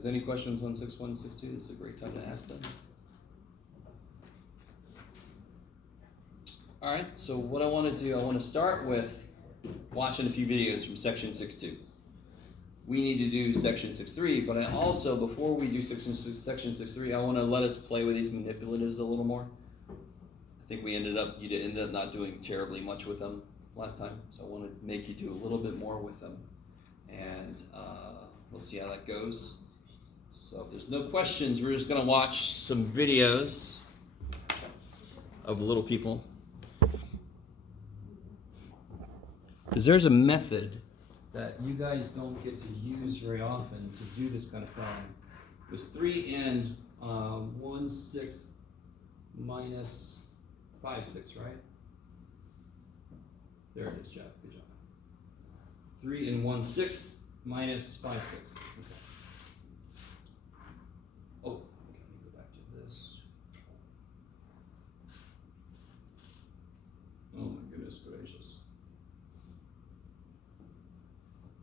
guys. Any questions on 6.1 and 6.2? This is a great time to ask them. All right, so what I want to do, I want to start with watching a few videos from section 6.2. We need to do section 6.3, but I also, before we do section 6.3, I want to let us play with these manipulatives a little more. I think you ended up not doing terribly much with them last time, so I want to make you do a little bit more with them, and we'll see how that goes. So if there's no questions, we're just going to watch some videos of little people. Because there's a method that you guys don't get to use very often to do this kind of problem. It was 3 and 1/6 minus 5/6, right? There it is, Jeff. Good job. 3 and 1/6 minus 5/6. Okay. Oh, okay, let me go back to this. Oh my goodness gracious.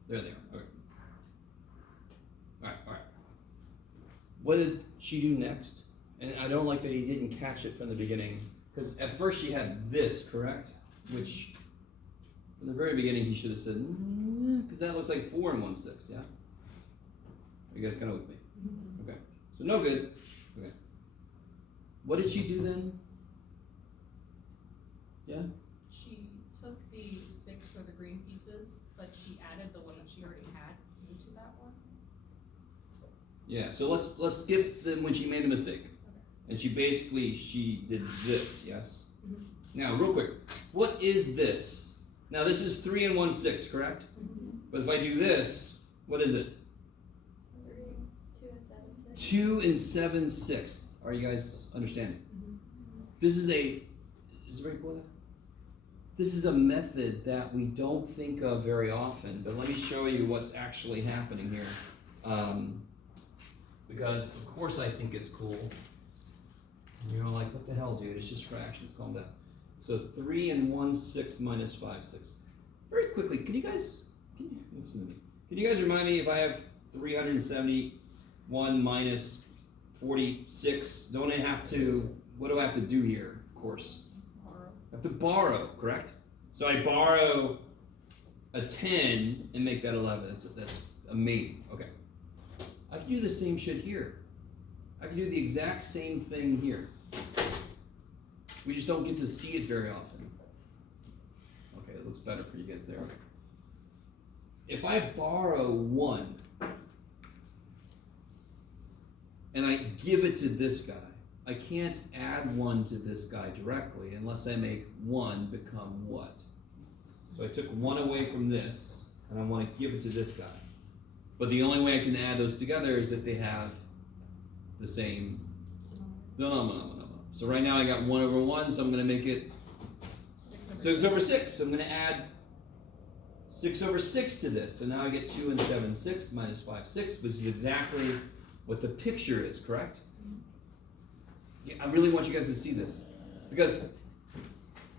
There they are. Okay. All right. What did she do next? And I don't like that he didn't catch it from the beginning, because at first she had this, correct? Which, from the very beginning, he should have said, because that looks like 4 and 1/6, yeah? Are you guys kind of with me? Okay. So no good. Okay. What did she do then? Yeah? She took the 6 for the green pieces, but she added the one that she already had into that one. Yeah, so let's skip when she made a mistake. Okay. And she did this, yes? Mm-hmm. Now, real quick, what is this? Now, this is 3 and 1/6, correct? Mm-hmm. But if I do this, what is it? 2 and 7/6. Are you guys understanding? Mm-hmm. This is very cool. This is a method that we don't think of very often, but let me show you what's actually happening here. Because, of course, I think it's cool. You're like, what the hell, dude? It's just fractions. Calm down. So 3 and 1/6 minus 5/6. Very quickly, listen to me. Can you guys remind me if I have 371 minus 46, what do I have to do here, of course? I have to borrow, correct? So I borrow a 10 and make that 11. That's amazing. Okay. I can do the same shit here. I can do the exact same thing here. We just don't get to see it very often. Okay, it looks better for you guys there. Okay. If I borrow 1 and I give it to this guy, I can't add 1 to this guy directly unless I make 1 become what? So I took 1 away from this, and I want to give it to this guy. But the only way I can add those together is if they have the same. No. So right now I got 1 over 1, so I'm going to make it 6 over 6. So I'm going to add 6 over 6 to this. So now I get 2 and 7/6 minus 5/6, which is exactly what the picture is, correct? Yeah, I really want you guys to see this, because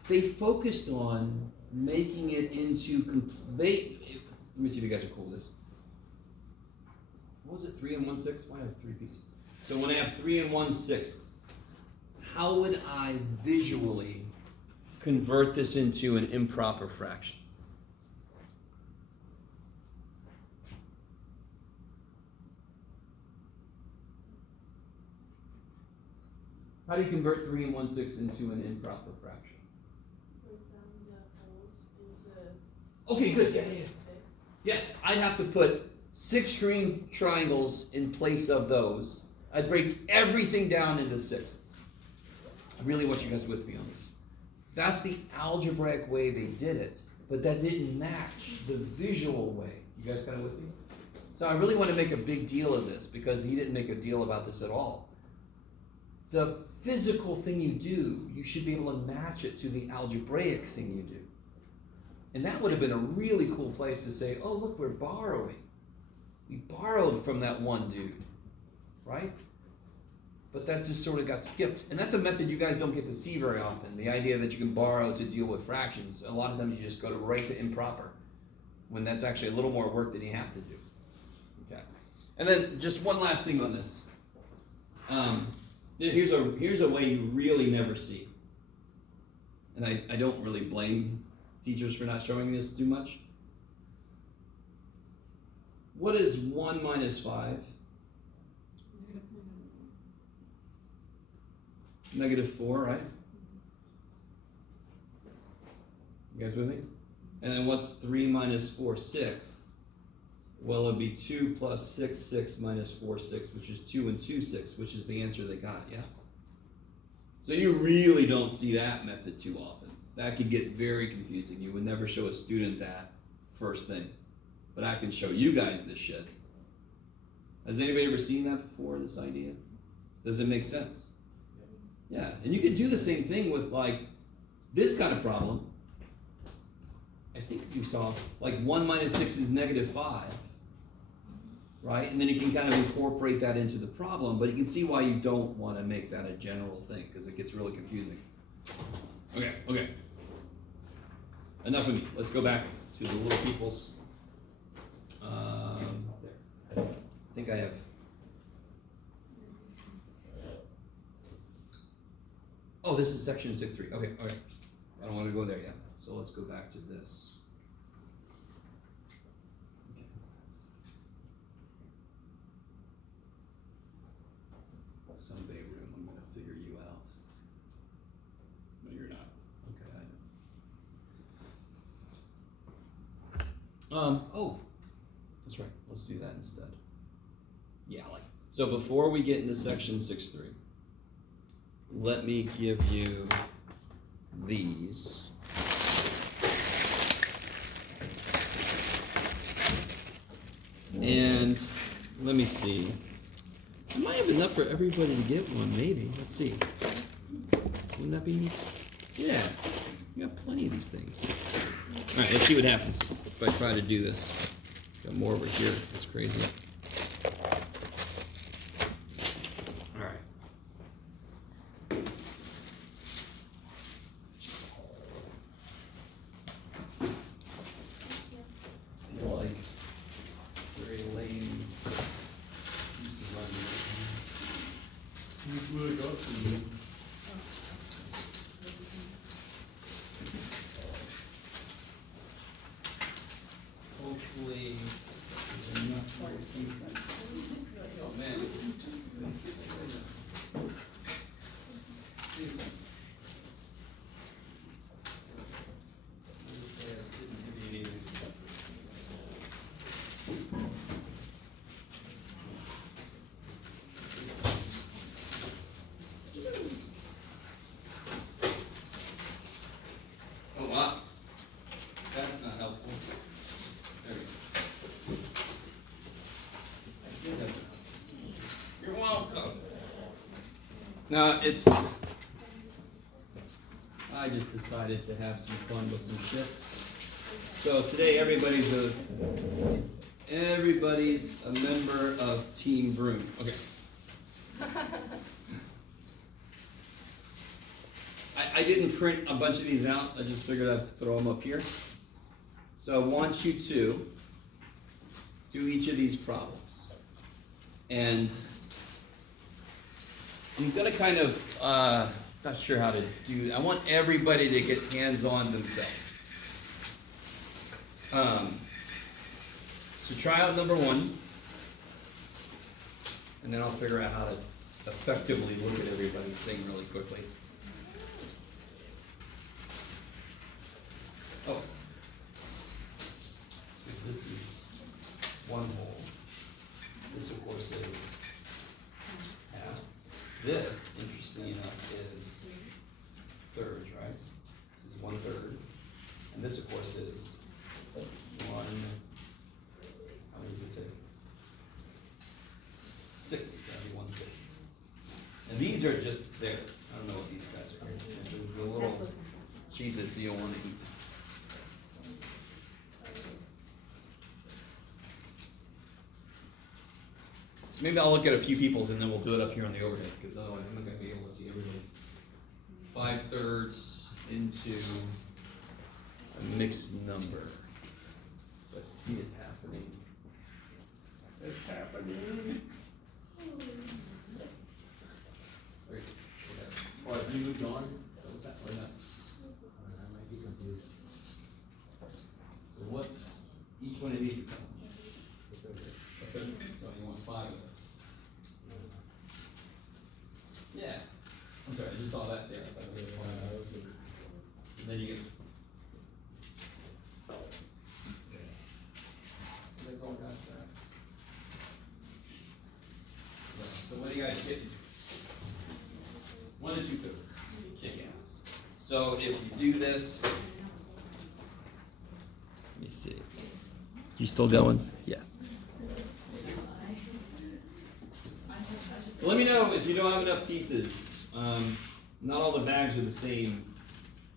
they focused on making it into let me see if you guys are cool with this. What was it, 3 and 1/6? Why do I have 3 pieces? So when I have 3 and 1/6, how would I visually convert this into an improper fraction? How do you convert 3 and 1/6 into an improper fraction? Break down the holes into. Okay, good. Yeah. Yes, I'd have to put 6 green triangles in place of those. I'd break everything down into sixths. I really want you guys with me on this. That's the algebraic way they did it, but that didn't match the visual way. You guys kind of with me? So I really want to make a big deal of this, because he didn't make a deal about this at all. The physical thing you do, you should be able to match it to the algebraic thing you do. And that would have been a really cool place to say, oh, look, we're borrowing. We borrowed from that one dude, right? But that just sort of got skipped. And that's a method you guys don't get to see very often. The idea that you can borrow to deal with fractions. A lot of times you just go right to improper, when that's actually a little more work than you have to do. Okay. And then just one last thing on this. Here's a way you really never see. And I don't really blame teachers for not showing this too much. What is 1 minus 5? -4, right? You guys with me? And then what's 3 minus 4 sixths? Well, it'd be 2 plus 6 6 minus 4 6, which is 2 and 2 6, which is the answer they got, yes? So you really don't see that method too often. That could get very confusing. You would never show a student that first thing. But I can show you guys this shit. Has anybody ever seen that before, this idea? Does it make sense? Yeah, and you could do the same thing with like this kind of problem. I think you saw like 1 minus 6 is -5, right? And then you can kind of incorporate that into the problem, but you can see why you don't want to make that a general thing, because it gets really confusing. Okay. Enough of me. Let's go back to the little people's. There. I think I have. Oh, this is section 6.3. Okay. I don't want to go there yet. So let's go back to this. Okay. Someday, room, I'm going to figure you out. No, you're not. Okay, I know. Oh, that's right. Let's do that instead. Yeah, so before we get into section 6.3, let me give you these. And let me see. I might have enough for everybody to get one, maybe. Let's see. Wouldn't that be neat? Yeah, we got plenty of these things. All right, let's see what happens if I try to do this. Got more over here. That's crazy. All right. Like very lame. Here's what I got for you. Hopefully, they're not 14 cents. Oh man. Oh wow. That's not helpful. There we go. I did have enough. You're welcome. No, I just decided to have some fun with some shit. So today everybody's a member of Team Broom. Okay. I didn't print a bunch of these out. I just figured I'd throw them up here. So I want you to do each of these problems. And I'm gonna kind of, not sure how to do, I want everybody to get hands-on themselves. So try out number 1, and then I'll figure out how to effectively look at everybody's thing really quickly. Oh. So this is 1 whole. This, of course, is half. This, interestingly enough, is thirds, right? This is 1/3. And this, of course, is 1, how many does it take? 6, that'd be 1/6. And these are just there. I don't know what these guys are. They're the little Cheez-Its you don't want to eat. So maybe I'll look at a few people's and then we'll do it up here on the overhead, because otherwise I'm not going to be able to see everybody's. 5/3 into a mixed number. So I see it happening. It's happening. Each one of these is how much? Okay, so you want 5 of those. Yeah, I'm sorry, I just saw that there. And then you get. So that's all got that. So what do you guys get? 1 and 2/3. Kick ass. So if you do this, let me see. You still going? Yeah. Let me know if you don't have enough pieces. Not all the bags are the same.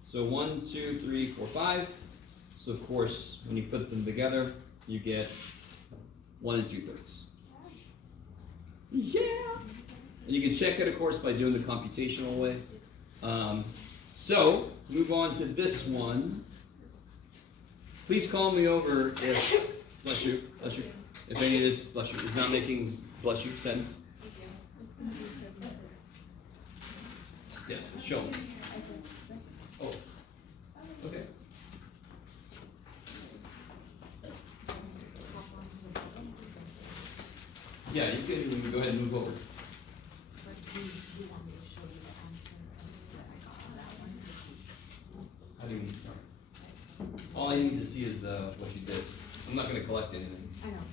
So 1, 2, 3, 4, 5. So of course, when you put them together, you get 1 and 2/3. Yeah. And you can check it, of course, by doing the computational way. So move on to this one. Please call me over if bless you, if any of this bless you is not making bless you sense. It's gonna be 76. Yes, show me. Oh, okay. Yeah, you can go ahead and move over. How do you mean, sorry? All I need to see is what you did. I'm not gonna collect anything. I know.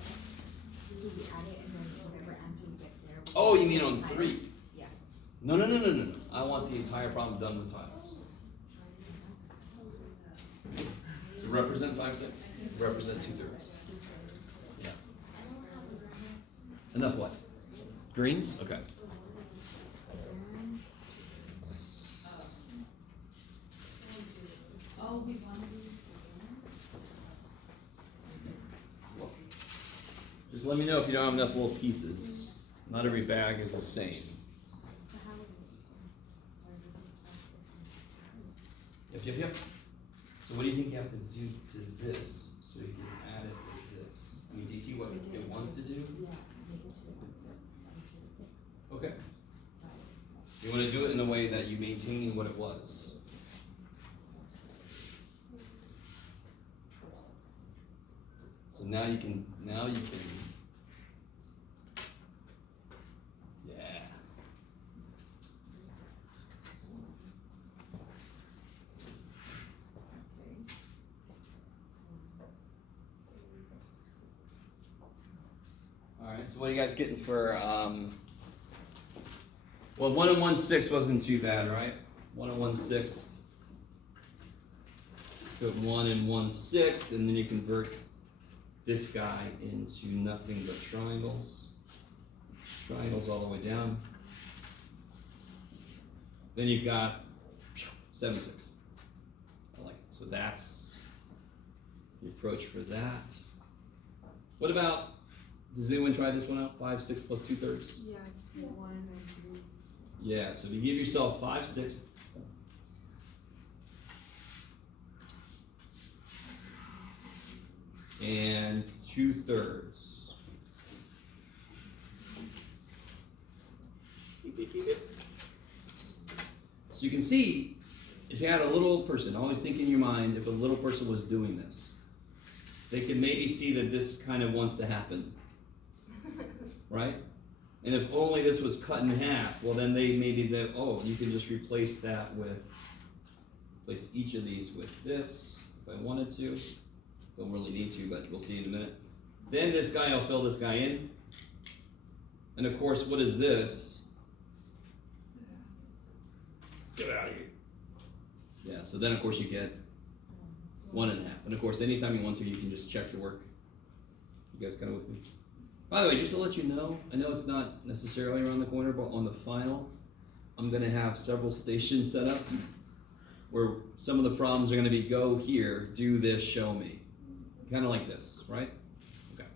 Do we add it and then whatever answer we get there? we Oh, can you mean do on tiles? 3? Yeah. No. I want the entire problem done with tiles. So represent 5, 6. Represent 2/3. Yeah. Enough what? Greens? Okay. Oh, we want to do. Just let me know if you don't have enough little pieces. Not every bag is the same. So how would we, sorry, this is 5, 6, and this is 2. Yep. So what do you think you have to do to this so you can add it with this? I mean, do you see what it wants to do? Yeah, make it to the 1, 6, to the 6. Okay. Sorry. You want to do it in a way that you maintain what it was. 4, 6. 4, 6. So now you can. Yeah. All right. So what are you guys getting for? Well, 1 and 1/6 wasn't too bad, right? 1 and 1/6. Put 1 and 1/6, and then you convert this guy into nothing but triangles. Triangles all the way down. Then you've got 7, 6. I like it. So that's the approach for that. What about, does anyone try this one out? 5, 6 plus 2/3? Yeah, just get 1 and 3. Yeah, so if you give yourself 5, 6. And 2/3. So you can see, if you had a little person, always think in your mind, if a little person was doing this, they could maybe see that this kind of wants to happen, right? And if only this was cut in half, well then you can just replace each of these with this, if I wanted to. Don't really need to, but we'll see in a minute. Then this guy will fill this guy in. And of course, what is this? Get out of here. Yeah, so then of course you get 1 and a half. And of course, anytime you want to, you can just check your work. You guys kind of with me? By the way, just to let you know, I know it's not necessarily around the corner, but on the final, I'm gonna have several stations set up where some of the problems are gonna be go here, do this, show me. Kind of like this, right? Okay.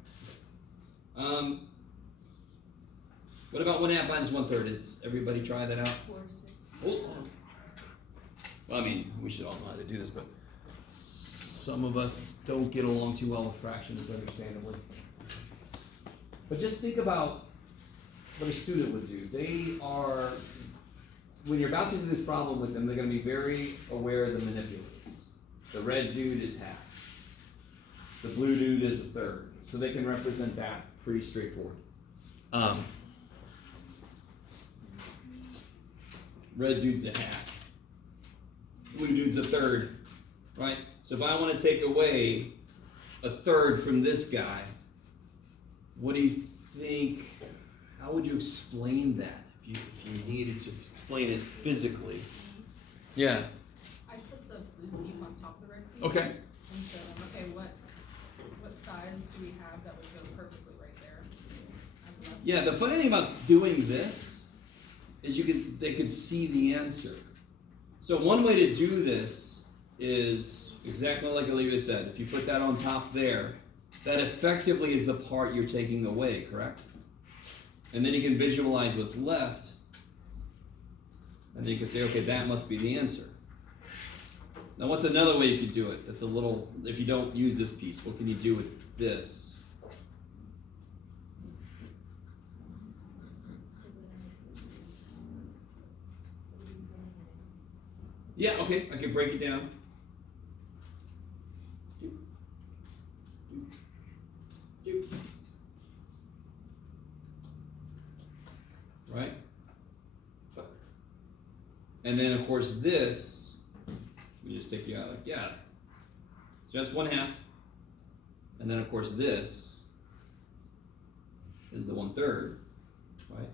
What about 1/2 minus 1/3? Has everybody tried that out? 4, 6. Hold on. Well, I mean, we should all know how to do this, but some of us don't get along too well with fractions, understandably. But just think about what a student would do. When you're about to do this problem with them, they're going to be very aware of the manipulatives. The red dude is half. The blue dude is a third. So they can represent that pretty straightforward. Red dude's a half. Blue dude's a third, right? So if I want to take away a third from this guy, what do you think? How would you explain that if you needed to explain it physically? Yeah. I put the blue piece on top of the red piece. Okay. And showed them, okay, what size do we have that would go perfectly right there? That's enough. Yeah, the funny thing about doing this is they could see the answer. So one way to do this is exactly like Olivia said. If you put that on top there, that effectively is the part you're taking away, correct? And then you can visualize what's left, and then you can say, okay, that must be the answer. Now what's another way you could do it? That's a little, if you don't use this piece, what can you do with this? Yeah, okay, I can break it down. Right? And then of course this, we just take you out like, yeah. So that's 1/2. And then of course this is the 1/3, right?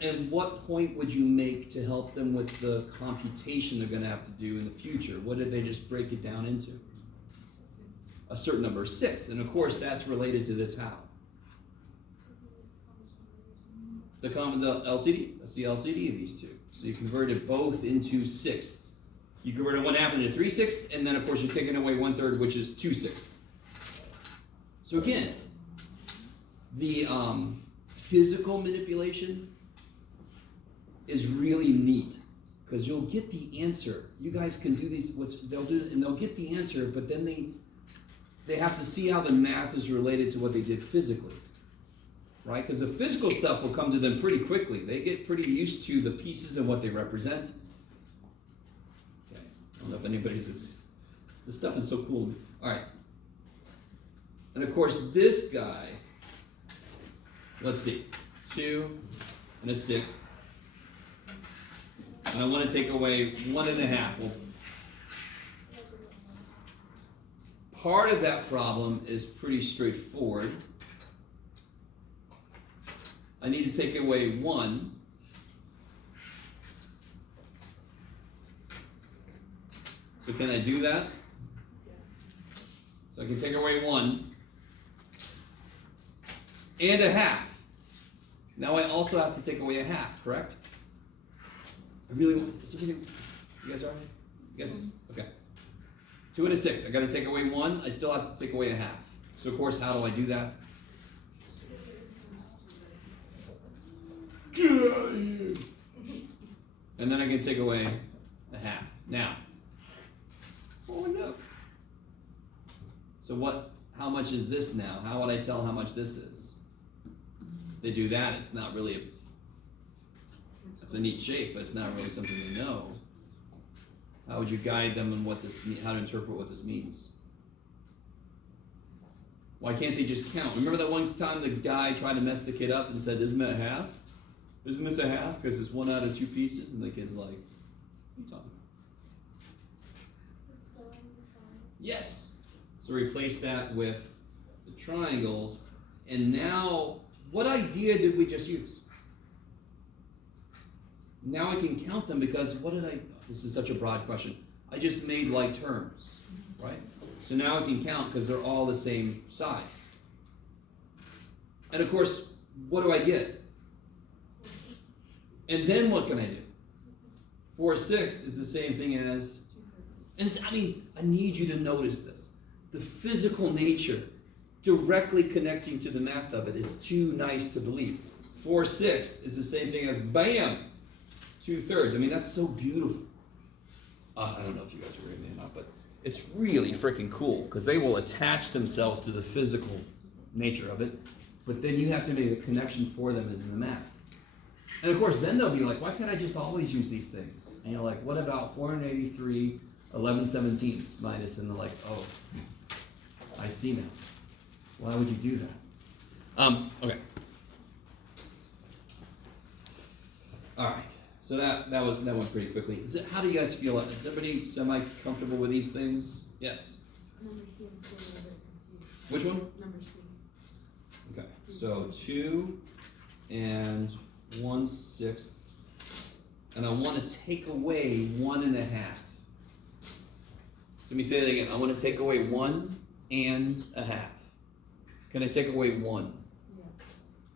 And what point would you make to help them with the computation they're gonna have to do in the future? What did they just break it down into? A certain number, 6. And of course that's related to this how? The LCD, that's the LCD of these two. So you converted both into 6ths. You converted 1/2 into 3/6, and then of course you're taking away 1/3, which is 2/6. So again, the physical manipulation is really neat because you'll get the answer. You guys can do these, they'll do, and they'll get the answer, but then they have to see how the math is related to what they did physically. Right? Because the physical stuff will come to them pretty quickly. They get pretty used to the pieces and what they represent. Okay. I don't know if anybody's... This stuff is so cool to me. Alright. And of course, this guy, let's see, 2 and a 6. And I want to take away 1.5. Well, part of that problem is pretty straightforward. I need to take away 1. So can I do that? So I can take away 1 and 1/2. Now I also have to take away 1/2, correct? I really want, is everything, you guys all right? You guys, okay. 2 and a 6, I gotta take away 1, I still have to take away 1/2. So of course, how do I do that? Get out of here. And then I can take away 1/2. Now, oh no. So how much is this now? How would I tell how much this is? If they do that, it's not really it's a neat shape, but it's not really something they know. How would you guide them on how to interpret what this means? Why can't they just count? Remember that one time the guy tried to mess the kid up and said, isn't it 1/2? Isn't this 1/2? Because it's 1 out of 2 pieces, and the kid's like, what are you talking about? Yes! So replace that with the triangles, and now, what idea did we just use? Now I can count them because this is such a broad question. I just made like terms, right? So now I can count because they're all the same size. And of course, what do I get? And then what can I do? 4/6 is the same thing as, and I need you to notice this. The physical nature directly connecting to the math of it is too nice to believe. 4/6 is the same thing as, bam, 2/3. I mean, that's so beautiful. I don't know if you guys are reading it or not, but it's really freaking cool because they will attach themselves to the physical nature of it, but then you have to make a connection for them as in the math. And of course, then they'll be like, why can't I just always use these things? And you're like, what about 483 11/17 minus? And they're like, oh, I see now. Why would you do that? Okay. All right. So that went pretty quickly. How do you guys feel? Is everybody semi-comfortable with these things? Yes. Number C, I'm still a little bit confused. Which one? Number C. Okay. So 2 and 1/6. And I want to take away 1.5. So let me say that again. I want to take away 1.5. Can I take away 1? Yeah.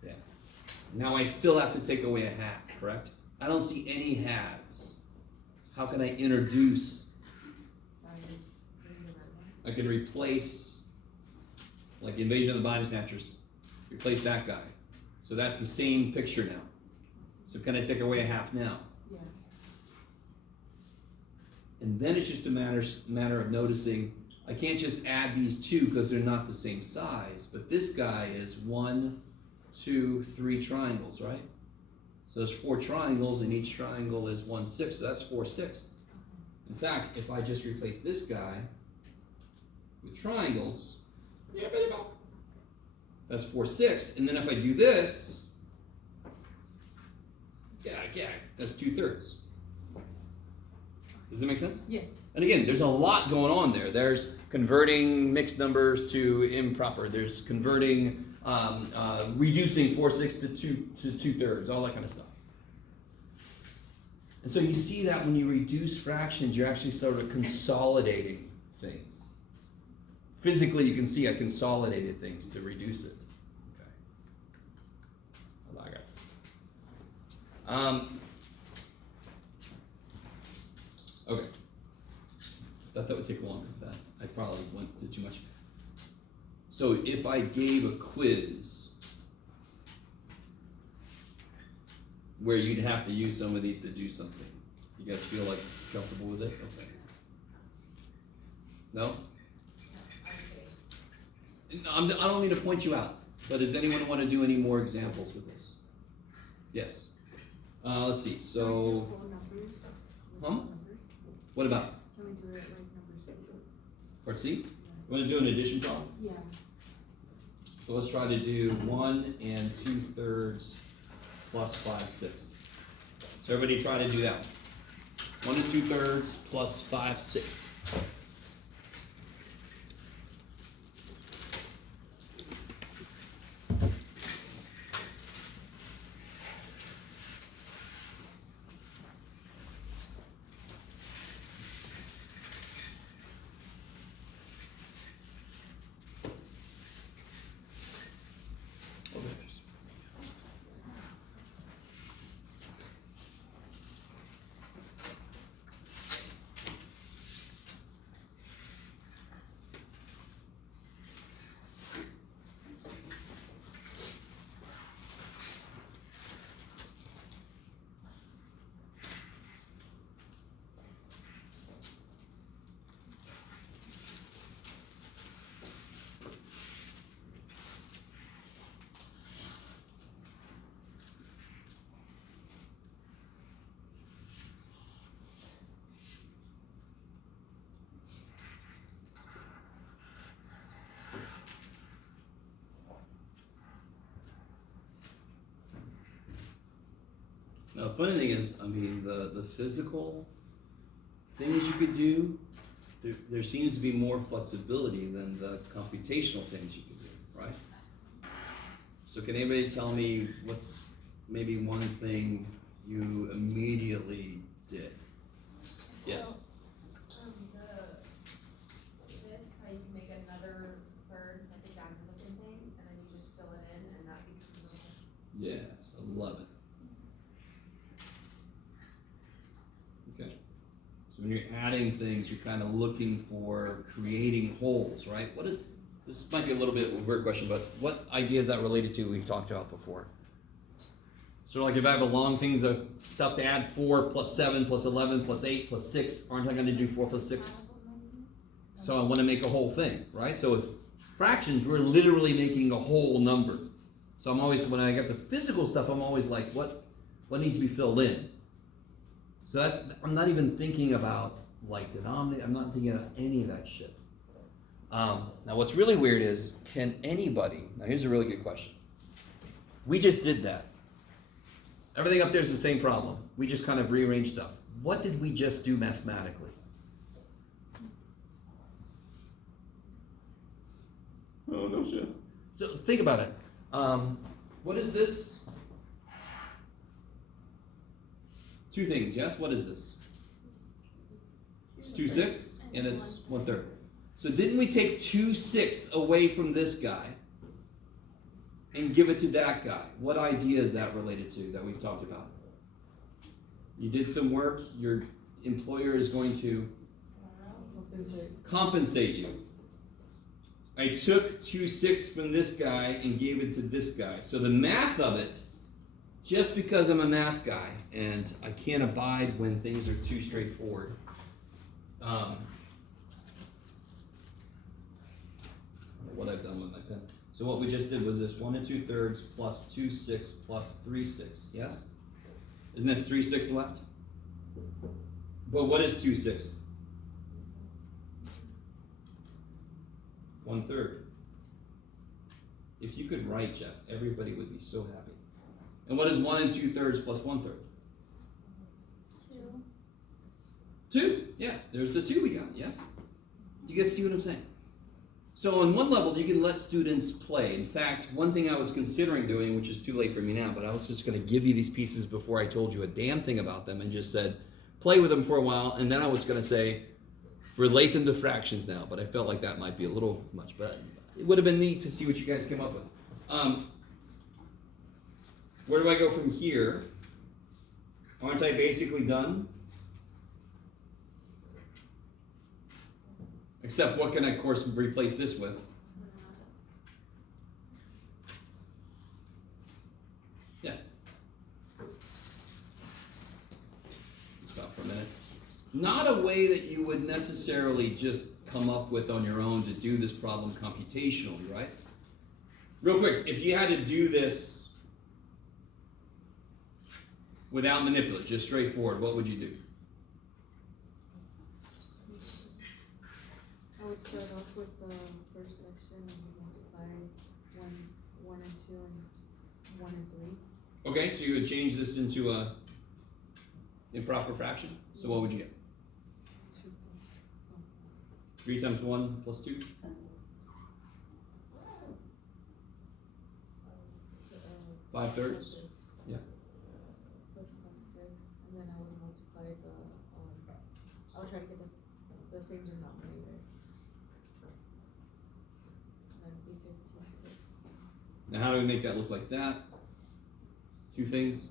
Yeah. Now I still have to take away a half, correct? I don't see any halves. How can I introduce? I can replace, like Invasion of the Body Snatchers, replace that guy. So that's the same picture now. So can I take away a half now? Yeah. And then it's just a matter of noticing, I can't just add these two because they're not the same size, but this guy is 1, 2, 3 triangles, right? So there's 4 triangles and each triangle is 1/6, so that's 4/6. In fact, if I just replace this guy with triangles, that's 4/6, and then if I do this, that's 2/3. Does that make sense? Yeah. And again, there's a lot going on there. There's converting mixed numbers to improper. There's converting, reducing 4/6 to 2/3, all that kind of stuff. And so you see that when you reduce fractions, you're actually sort of consolidating things. Physically, you can see I consolidated things to reduce it. Okay. I like it. Okay. Thought that would take longer than that. I probably went to too much. So if I gave a quiz where you'd have to use some of these to do something, you guys feel like comfortable with it? Okay. No? I don't mean to point you out, but does anyone want to do any more examples with this? Yes. Let's see. So, Whole numbers. Huh? Numbers. what about Can we do it like number C? part C? You want to do an addition problem? Yeah. So let's try to do 1 2/3 plus 5/6. So everybody try to do that. 1 2/3 plus 5/6. Now, the funny thing is, I mean, the physical things you could do, there seems to be more flexibility than the computational things you could do, right? So can anybody tell me what's maybe one thing you immediately did? Yes? This, how you can make another third, like a diamond looking thing, and then you just fill it in, and that becomes a. Yes, I love it. Okay. So when you're adding things, you're kind of looking for creating wholes, right? This might be a little bit of a weird question, but what idea is that related to we've talked about before? So like if I have a long things of stuff to add, 4 plus 7 plus 11 plus 8 plus 6, aren't I going to do 4 plus 6? So I want to make a whole thing, right? So with fractions, we're literally making a whole number. So I'm always, when I get the physical stuff, I'm always like, what needs to be filled in? So I'm not even thinking about like denominator, I'm not thinking of any of that shit. Now what's really weird is, can anybody, now here's a really good question. We just did that. Everything up there is the same problem. We just kind of rearranged stuff. What did we just do mathematically? Oh, no shit. So think about it. What is this? Two things, yes? What is this? It's 2/6 and it's 1/3. So didn't we take 2/6 away from this guy and give it to that guy? What idea is that related to that we've talked about? You did some work, your employer is going to compensate you. I took 2/6 from this guy and gave it to this guy. So the math of it, just because I'm a math guy and I can't abide when things are too straightforward. I don't know what I've done with my pen. So what we just did was this 1 2/3 plus 2/6 plus 3/6. Yes? Isn't this 3/6 left? But what is 2/6? 1/3. If you could write, Jeff, everybody would be so happy. And what is 1 2/3 plus 1/3? 2. Yeah, there's the 2 we got, yes? Do you guys see what I'm saying? So on one level, you can let students play. In fact, one thing I was considering doing, which is too late for me now, but I was just going to give you these pieces before I told you a damn thing about them and just said, play with them for a while, and then I was going to say, relate them to fractions now, but I felt like that might be a little much, but it would have been neat to see what you guys came up with. Where do I go from here? Aren't I basically done? Except what can I, of course, replace this with? Yeah. Stop for a minute. Not a way that you would necessarily just come up with on your own to do this problem computationally, right? Real quick, if you had to do this without manipulate, just straightforward, what would you do? I would start off with the first section and multiply 1 and 2 and 1 and 3. Okay, so you would change this into a improper fraction. So what would you get? 3 times 1 plus 2? 5/3? Yeah. Plus 5, 6, and then I would multiply the, I would try to get the same denominator. And then be 15/6. Now how do we make that look like that? 2 things.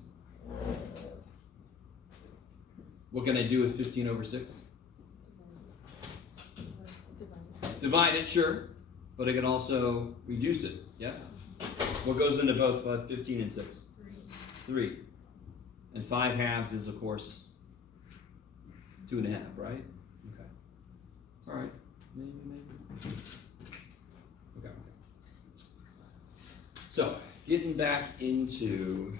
What can I do with 15/6? Divide. Divide it, sure, but I can also reduce it, yes? What goes into both 15 and 6? 3. And 5/2 is, of course, 2.5, right? Okay. All right. Maybe. Okay. So, getting back into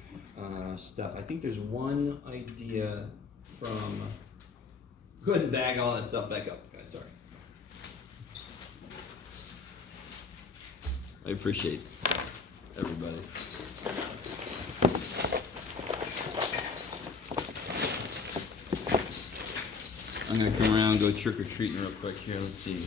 stuff, I think there's one idea from. Go ahead and bag all that stuff back up, guys. Sorry. I appreciate everybody. I'm gonna come around and go trick or treating real quick here. Let's see.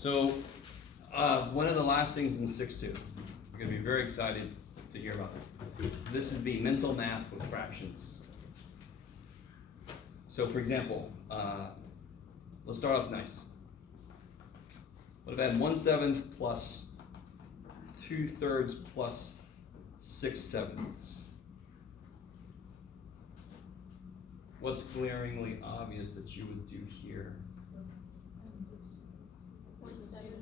So, one of the last things in 6.2, you're gonna be very excited to hear about this. This is the mental math with fractions. So for example, let's start off nice. What if I had 1/7 plus 2/3 plus 6/7? What's glaringly obvious that you would do here? 1/7 plus 6/7.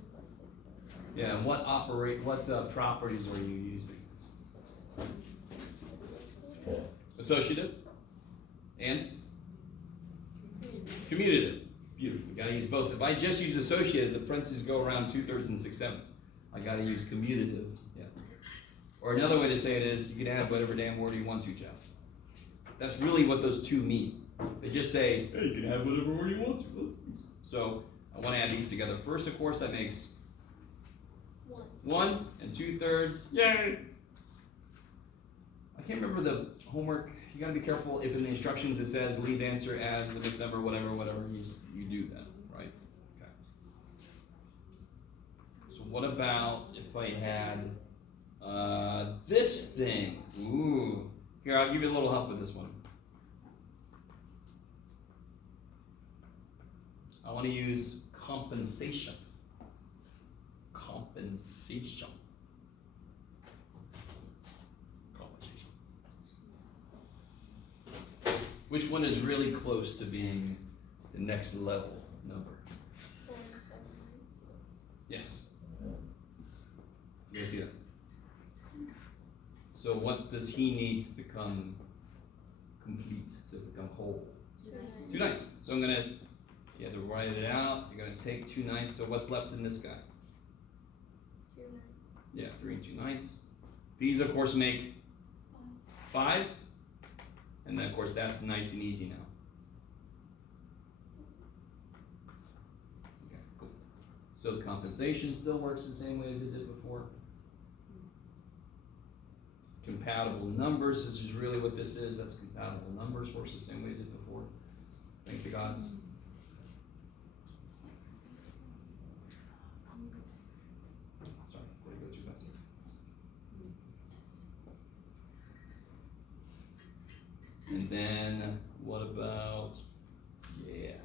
Yeah, and what properties are you using? Associative and commutative. Beautiful. You gotta use both. If I just use associative, the parentheses go around 2/3 and 6/7. I gotta use commutative. Yeah. Or another way to say it is, you can add whatever damn word you want to, Jeff. That's really what those two mean. They just say, hey, you can add whatever word you want to. So I want to add these together. First, of course, that makes 1 and 2/3. Yay! I can't remember the homework. You gotta be careful if in the instructions it says leave answer as a mixed number, whatever, you do that, right? Okay. So what about if I had this thing? Ooh. Here, I'll give you a little help with this one. I want to use compensation. Compensation. Which one is really close to being the next level number? 4/7. Yes. You guys see that? So what does he need to become complete, to become whole? 2 9ths. So I'm gonna, you have to write it out. You're gonna take 2 9ths. So what's left in this guy? 2 9ths. Yeah, 3 and 2 9ths. These of course make 5. And then of course that's nice and easy now. Okay, cool. So the compensation still works the same way as it did before. Compatible numbers, this is really what this is. That's compatible numbers, works the same way it did before. Thank the gods. Sorry, before you go too fast. And then, what about, yeah.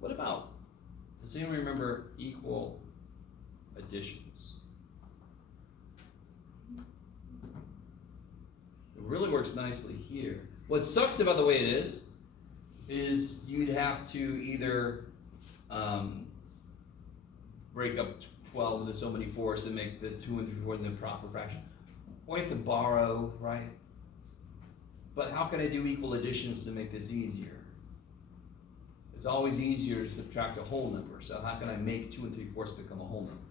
What about, does anyone remember equal additions? It really works nicely here. What sucks about the way it is you'd have to either, break up 12 into so many fourths and make the 2 and 3/4 the proper fraction. Or you have to borrow, right? But how can I do equal additions to make this easier? It's always easier to subtract a whole number. So how can I make 2 and 3/4 become a whole number?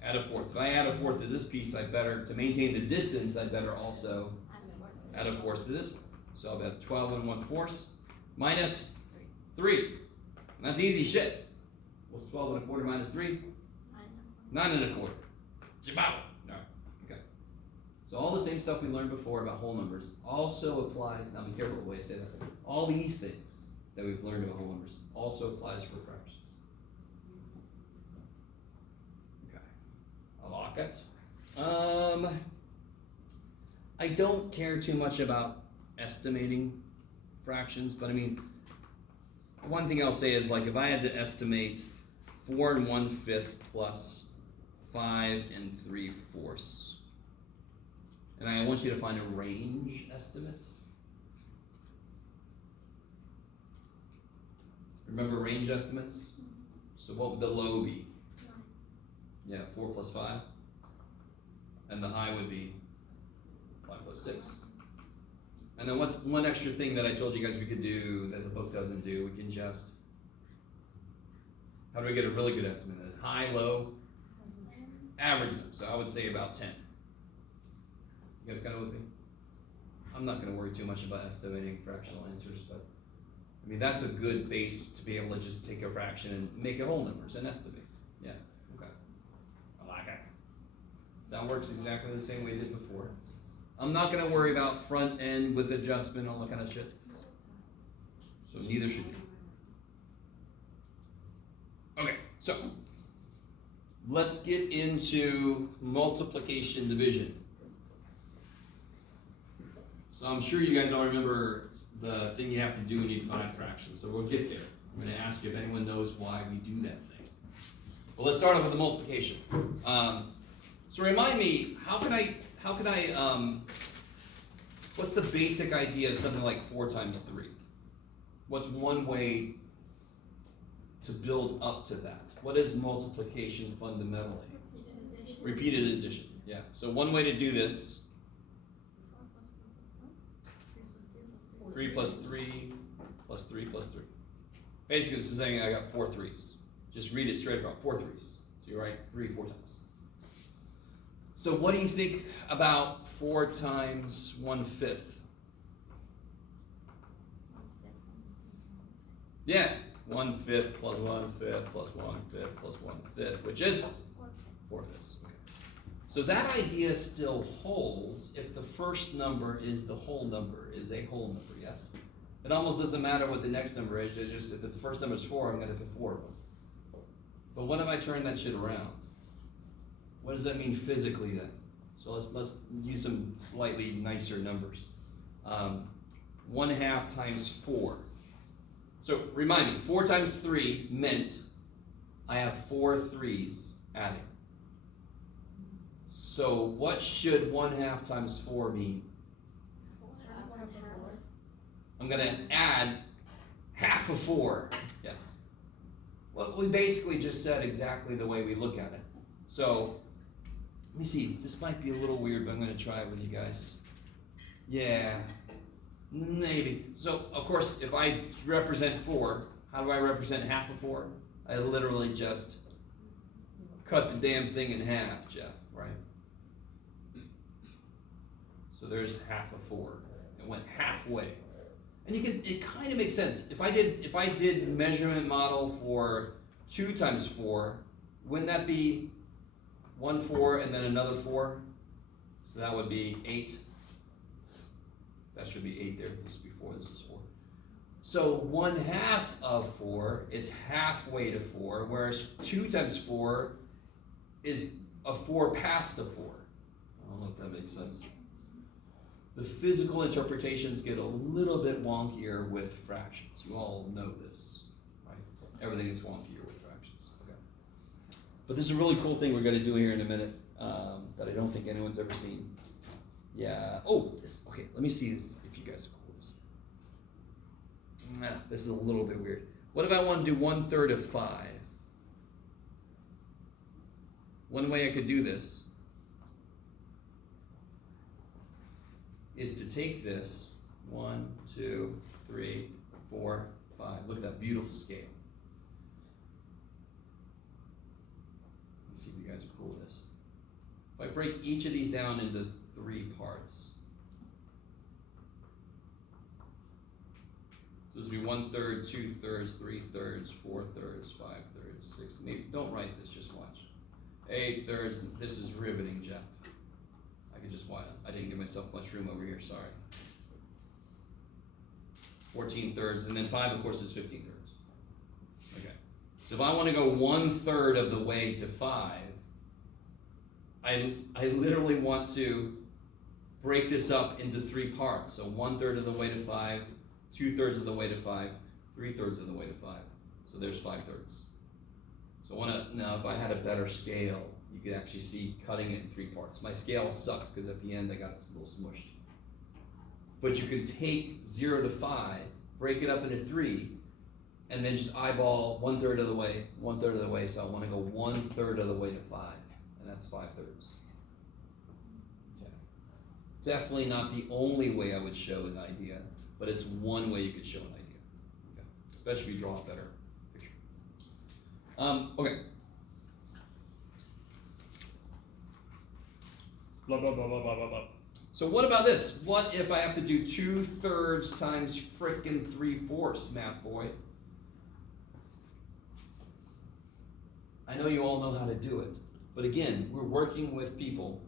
Add a fourth. If I add a fourth to this piece, I better, to maintain the distance, I better also add a fourth to this one. So I'll have 12 and 1/4 minus 3. And that's easy shit. What's 12 1/4 minus 3? 9 1/4. Jabao. No. Okay. So all the same stuff we learned before about whole numbers also applies. Now be careful the way I say that. All these things that we've learned about whole numbers also applies for fractions. Okay. I like it. I don't care too much about estimating fractions, but I mean, one thing I'll say is, like, if I had to estimate 4 1/5 plus 5 3/4, and I want you to find a range estimate. Remember range estimates? So what would the low be? 9. Yeah, 4 plus 5. And the high would be 5 plus 6. And then what's one extra thing that I told you guys we could do that the book doesn't do? We can just, how do we get a really good estimate? High, low, average them. So I would say about 10. You guys kind of with me? I'm not going to worry too much about estimating fractional answers, but I mean, that's a good base to be able to just take a fraction and make it whole numbers and estimate. Yeah, okay. I like it. That works exactly the same way it did before. I'm not gonna worry about front end with adjustment, all that kind of shit. So neither should you. Okay, so let's get into multiplication division. So I'm sure you guys all remember the thing you have to do when you divide fractions, so we'll get there. I'm gonna ask if anyone knows why we do that thing. Well, let's start off with the multiplication. So remind me, how can I, what's the basic idea of something like 4 times 3? What's one way to build up to that? What is multiplication fundamentally? Repeated addition, yeah. So one way to do this, 3 plus 3 plus 3 plus 3. Basically, this is saying I got 4 3s. Just read it straight across, 4 3s. So you write 3 4 times. So what do you think about 4 times 1/5? Yeah, 1/5 plus 1/5 plus 1/5 plus 1/5, which is 4/5. Okay. So that idea still holds if the first number is the whole number, is a whole number, yes? It almost doesn't matter what the next number is, it's just if the first number is 4, I'm going to put 4 of them. But what if I turn that shit around? What does that mean physically then? So let's use some slightly nicer numbers. 1/2 times 4. So remind me, 4 times 3 meant I have 4 3s adding. So what should 1/2 times 4 mean? I'm going to add half of 4. Yes. Well, we basically just said exactly the way we look at it. So let me see. This might be a little weird, but I'm going to try it with you guys. Yeah. Maybe. So, of course, if I represent 4, how do I represent half of 4? I literally just cut the damn thing in half, Jeff, right? So there's half of 4. It went halfway. And it kind of makes sense. If I did measurement model for 2 times 4, wouldn't that be 1 4 and then another 4? So that would be 8. That should be 8 there. This is before, this is 4. So 1/2 of 4 is halfway to 4, whereas 2 times 4 is a 4 past a 4. I don't know if that makes sense. The physical interpretations get a little bit wonkier with fractions. You all know this, right? Everything is wonkier with fractions. Okay. But this is a really cool thing we're going to do here in a minute that I don't think anyone's ever seen. Yeah. Oh, this. Okay. Let me see if you guys are cool with this. Nah, this is a little bit weird. What if I want to do 1/3 of 5? One way I could do this is to take this 1, 2, 3, 4, 5. Look at that beautiful scale. Let's see if you guys are cool with this. If I break each of these down into 3 parts. So this would be 1/3, 2/3, 3/3, 4/3, 5/3, 6. Maybe don't write this, just watch. 8/3. This is riveting, Jeff. I could just watch. I didn't give myself much room over here, sorry. 14/3, and then 5, of course, is 15/3. Okay. So if I want to go 1/3 of the way to 5, I literally want to break this up into 3 parts. So 1/3 of the way to 5, 2/3 of the way to 5, 3/3 of the way to 5. So there's 5/3. So now if I had a better scale, you could actually see cutting it in 3 parts. My scale sucks because at the end I got it a little smushed. But you could take 0 to 5, break it up into 3, and then just eyeball 1/3 of the way, 1/3 of the way. So I want to go 1/3 of the way to 5, and that's 5/3. Okay. Definitely not the only way I would show an idea, but it's one way you could show an idea. Okay. Especially if you draw a better picture. Okay. Blah, blah, blah, blah, blah, blah, blah. So what about this? What if I have to do 2/3 times frickin' 3/4, math boy? I know you all know how to do it, but again, we're working with people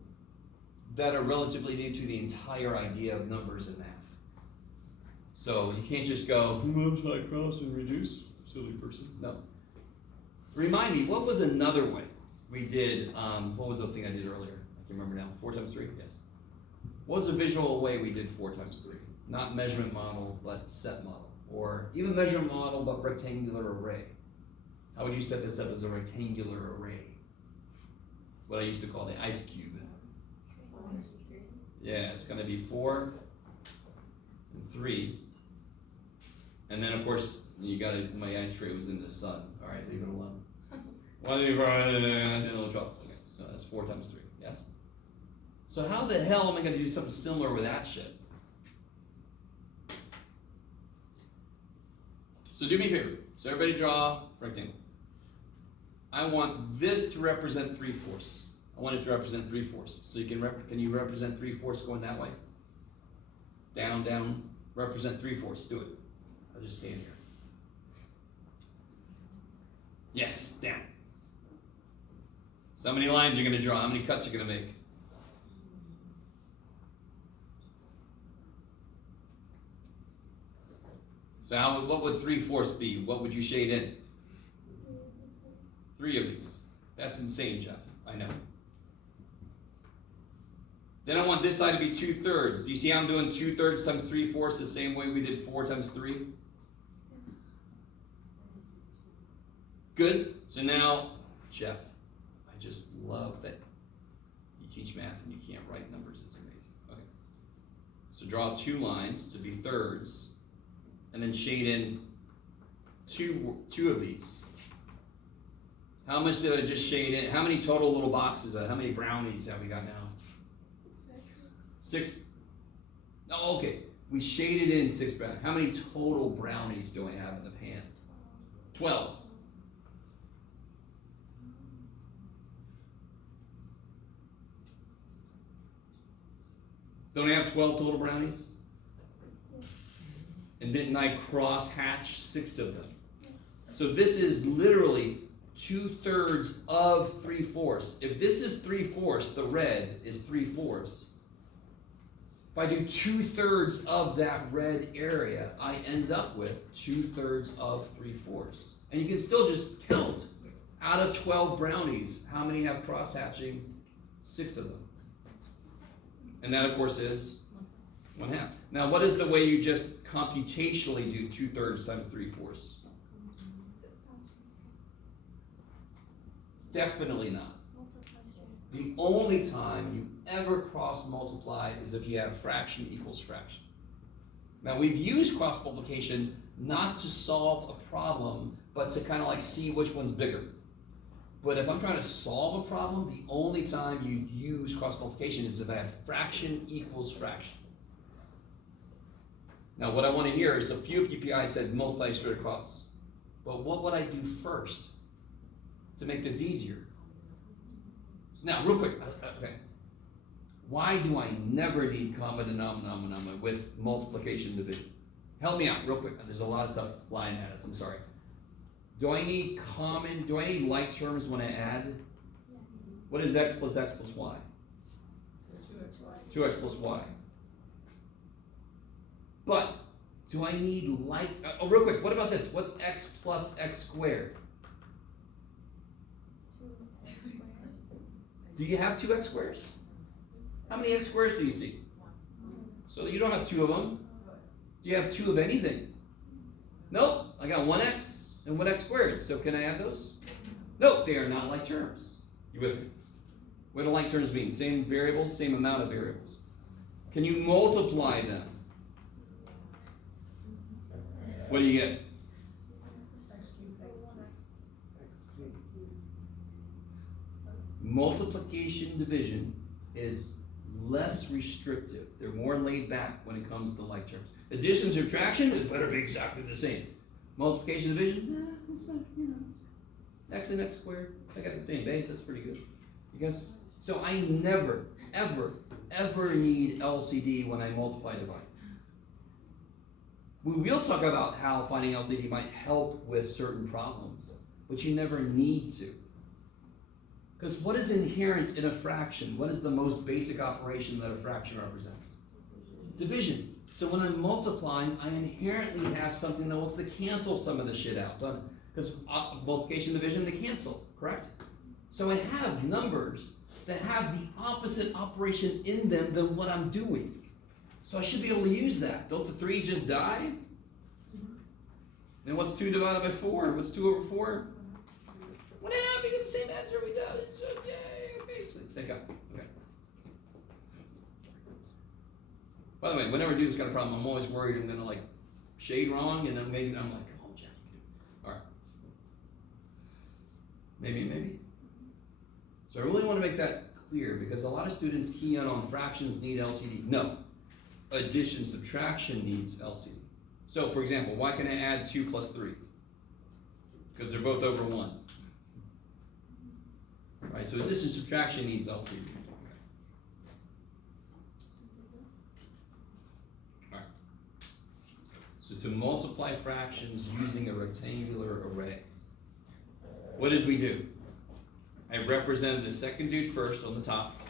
that are relatively new to the entire idea of numbers in math. So you can't just go, multiply, cross, and reduce, silly person. No. Remind me, what was another way we did, what was the thing I did earlier? I can remember now, 4 times 3, yes. What was the visual way we did 4 times 3? Not measurement model, but set model. Or even measurement model, but rectangular array. How would you set this up as a rectangular array? What I used to call the ice cube. Yeah, it's gonna be 4 and 3. And then of course, you gotta, my ice tray was in the sun. All right, leave it alone. Well, did a little trouble. Okay, so that's 4 times 3, yes? So how the hell am I gonna do something similar with that shit? So do me a favor. So everybody draw rectangle. I want this to represent 3/4. I want it to represent 3/4. So you can you represent 3/4 going that way? Down, down, represent 3/4. Do it. I'll just stand here. Yes, down. So how many lines are you gonna draw? How many cuts are you gonna make? So what would 3/4 be? What would you shade in? 3 of these. That's insane, Jeff. I know. Then I want this side to be 2/3. Do you see how I'm doing 2/3 times 3/4 the same way we did 4 times 3? Good. So now, Jeff, I just love that you teach math and you can't write numbers. It's amazing. Okay. So draw 2 lines to be thirds, and then shade in two of these. How much did I just shade in? How many total little boxes? How many brownies have we got now? 6. Oh, okay. We shaded in 6 brownies. How many total brownies do I have in the pan? 12. Don't I have 12 total brownies? And didn't I cross hatch 6 of them? So this is literally 2/3 of 3/4. If this is 3/4, the red is 3/4. If I do 2/3 of that red area, I end up with 2/3 of 3/4. And you can still just count out of 12 brownies, how many have cross hatching? 6 of them. And that of course is 1/2. Now what is the way you just computationally do 2/3 times 3/4? Definitely not. The only time you ever cross multiply is if you have fraction equals fraction. Now we've used cross multiplication not to solve a problem, but to kind of like see which one's bigger. But if I'm trying to solve a problem, the only time you use cross multiplication is if I have fraction equals fraction. Now what I want to hear is a few of you guys said multiply straight across. But what would I do first to make this easier? Now, real quick, okay. Why do I never need common denominator with multiplication and division? Help me out, real quick. There's a lot of stuff flying at us, I'm sorry. Do I need like terms when I add? Yes. What is x plus y? 2x plus y. But, do I need like, real quick, what about this? What's x plus x squared? Do you have 2x squares? How many x squares do you see? So you don't have 2 of them. Do you have 2 of anything? Nope, I got 1x and 1x squared. So can I add those? Nope, they are not like terms. You with me? What do like terms mean? Same variables, same amount of variables. Can you multiply them? What do you get? Multiplication division is less restrictive. They're more laid back when it comes to like terms. Addition, subtraction, it better be exactly the same. Multiplication division, it's not, x and x squared, I got the same base, that's pretty good. I guess, so I never, ever, ever need LCD when I multiply and divide. We will talk about how finding LCD might help with certain problems, but you never need to. Because what is inherent in a fraction? What is the most basic operation that a fraction represents? Division. So when I'm multiplying, I inherently have something that wants to cancel some of the shit out. Because multiplication, division, they cancel, correct? So I have numbers that have the opposite operation in them than what I'm doing. So I should be able to use that. Don't the threes just die? Then what's 2 divided by 4? What's 2 over 4? What happened? We get the same answer we done. So, yay, okay, so think up. Okay. By the way, whenever I do this kind of problem, I'm always worried I'm gonna like shade wrong, and then maybe I'm like, come on, Jeff. Alright. Maybe. So I really want to make that clear because a lot of students key in on fractions need LCD. No. Addition, subtraction needs LCD. So for example, why can I add 2 plus 3? Because they're both over 1. Right, so addition, subtraction needs LCD. Alright. So to multiply fractions using a rectangular array, what did we do? I represented the second dude first on the top,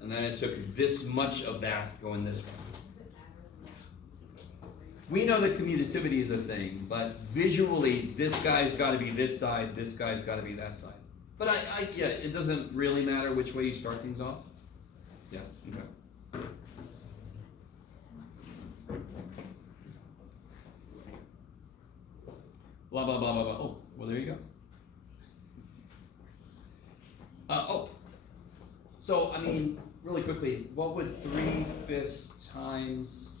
and then I took this much of that going this way. We know that commutativity is a thing, but visually, this guy's got to be this side, this guy's got to be that side. But yeah, it doesn't really matter which way you start things off. Yeah, okay. Blah, blah, blah, blah, blah. Oh, well, there you go. So, I mean, really quickly, what would 3/5 times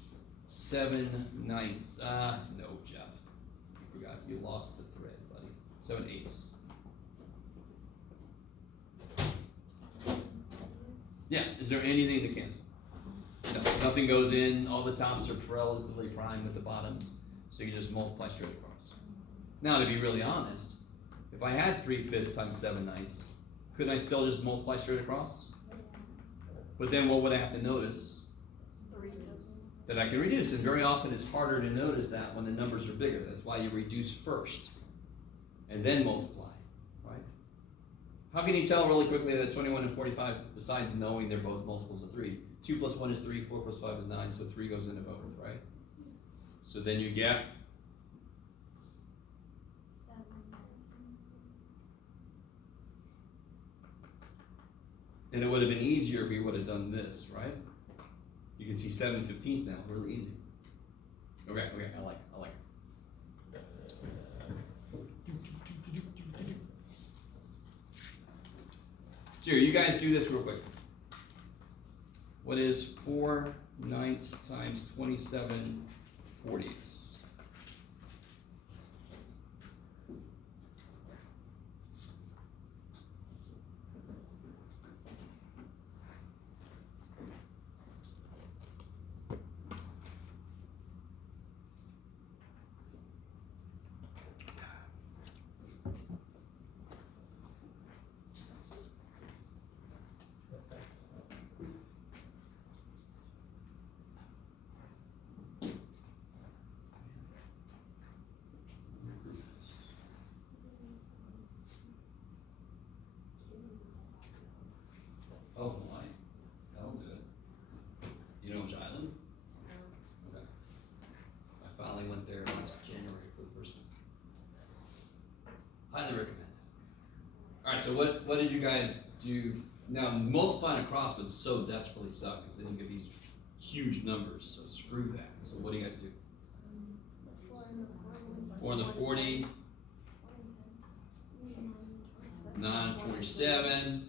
7/9? No, Jeff. You forgot. You lost the thread, buddy. 7/8. Yeah, is there anything to cancel? No, nothing goes in. All the tops are relatively prime with the bottoms, so you just multiply straight across. Now, to be really honest, if I had 3/5 times 7/9, couldn't I still just multiply straight across? But then what would I have to notice? That I can reduce, and very often it's harder to notice that when the numbers are bigger. That's why you reduce first, and then multiply, right? How can you tell really quickly that 21 and 45, besides knowing they're both multiples of 3? 2 plus 1 is 3, 4 plus 5 is 9, so 3 goes into both, right? So then you get 7. and it would have been easier if we would have done this, right? You can see 7/15 now, really easy. Okay, I like it. So here, you guys do this real quick. What is 4/9 times 27/40? Oh my, that'll do it. You know which island? Okay. I finally went there last January for the first time. Highly recommend. Alright, so what did you guys do? Now, multiplying across would so desperately suck because then you get these huge numbers, so screw that. So what do you guys do? 4 and the 40, 9 and 27.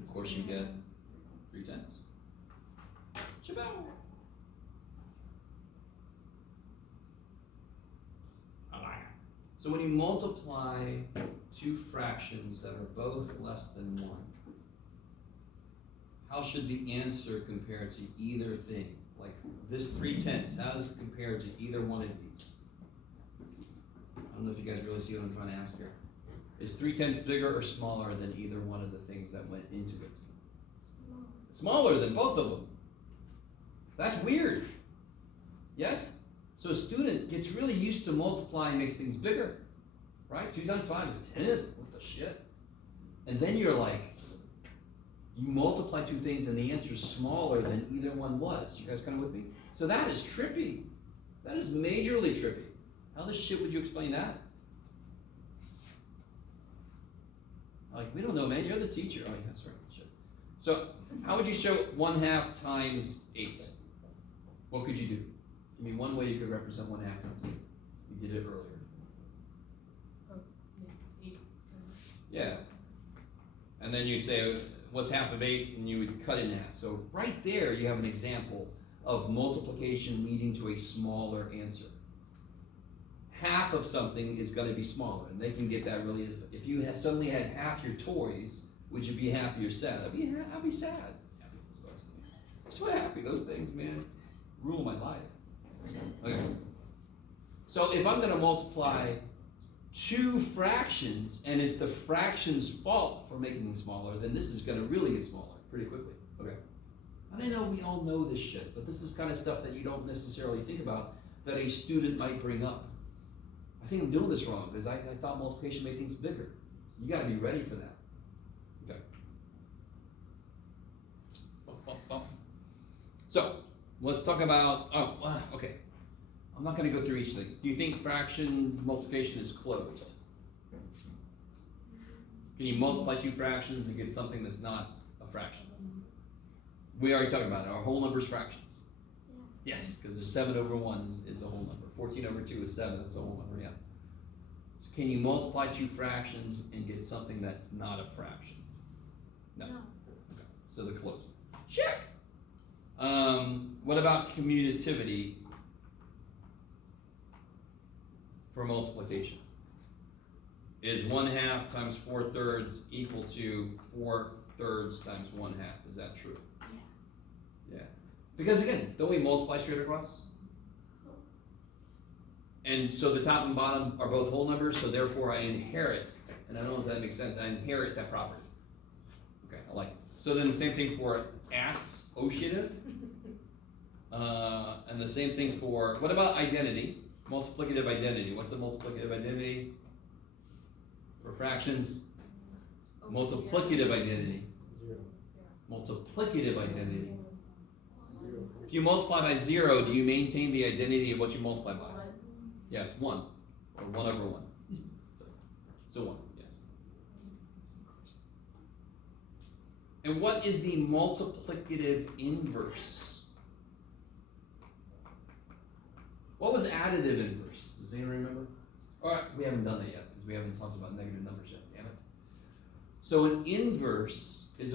Of course, you get 3/10. Shabow. So when you multiply two fractions that are both less than 1, how should the answer compare to either thing? Like this 3/10, how does it compare to either one of these? I don't know if you guys really see what I'm trying to ask here. Is 3/10 bigger or smaller than either one of the things that went into it? Smaller than both of them. That's weird. Yes? So a student gets really used to multiplying, makes things bigger. right? 2 times 5 is 10. What the shit? And then you're like, you multiply two things and the answer is smaller than either one was. You guys kind of with me? So that is trippy. That is majorly trippy. How the shit would you explain that? Like, we don't know, man. You're the teacher. Oh, yeah, that's right. Shit. So, how would you show 1/2 times 8? What could you do? Give me one way you could represent 1/2 times 8. You did it earlier. Eight. Yeah. And then you'd say, what's half of 8? And you would cut it in half. So right there you have an example of multiplication leading to a smaller answer. Half of something is going to be smaller, and they can get that really. If you had suddenly had half your toys, would you be happy or sad? I'd be sad. I'm so happy. Those things, man, rule my life. Okay. So if I'm going to multiply 2 fractions, and it's the fraction's fault for making them smaller, then this is going to really get smaller pretty quickly. Okay. And I know we all know this shit, but this is kind of stuff that you don't necessarily think about that a student might bring up. I think I'm doing this wrong because I thought multiplication made things bigger. You got to be ready for that. Okay. So let's talk about. Okay. I'm not going to go through each thing. Do you think fraction multiplication is closed? Can you multiply 2 fractions and get something that's not a fraction? We already talked about it. Are whole numbers fractions? Yeah. Yes, because there's 7/1 is a whole number. 14/2 is 7. That's a whole number. Yeah. So can you multiply 2 fractions and get something that's not a fraction? No. Okay. So they're closed. Check. What about commutativity for multiplication? Is 1/2 times 4/3 equal to 4/3 times 1/2? Is that true? Yeah. Because again, don't we multiply straight across? And so the top and bottom are both whole numbers, so therefore I inherit, and I don't know if that makes sense, I inherit that property. Okay, I like it. So then the same thing for associative. And the same thing for, what about identity? Multiplicative identity. What's the multiplicative identity? For fractions? Multiplicative identity. Multiplicative identity. If you multiply by 0, do you maintain the identity of what you multiply by? Yeah, it's 1. Or 1/1. So 1, yes. And what is the multiplicative inverse? What was additive inverse? Does anyone remember? Alright, we haven't done that yet because we haven't talked about negative numbers yet, damn it. So an inverse is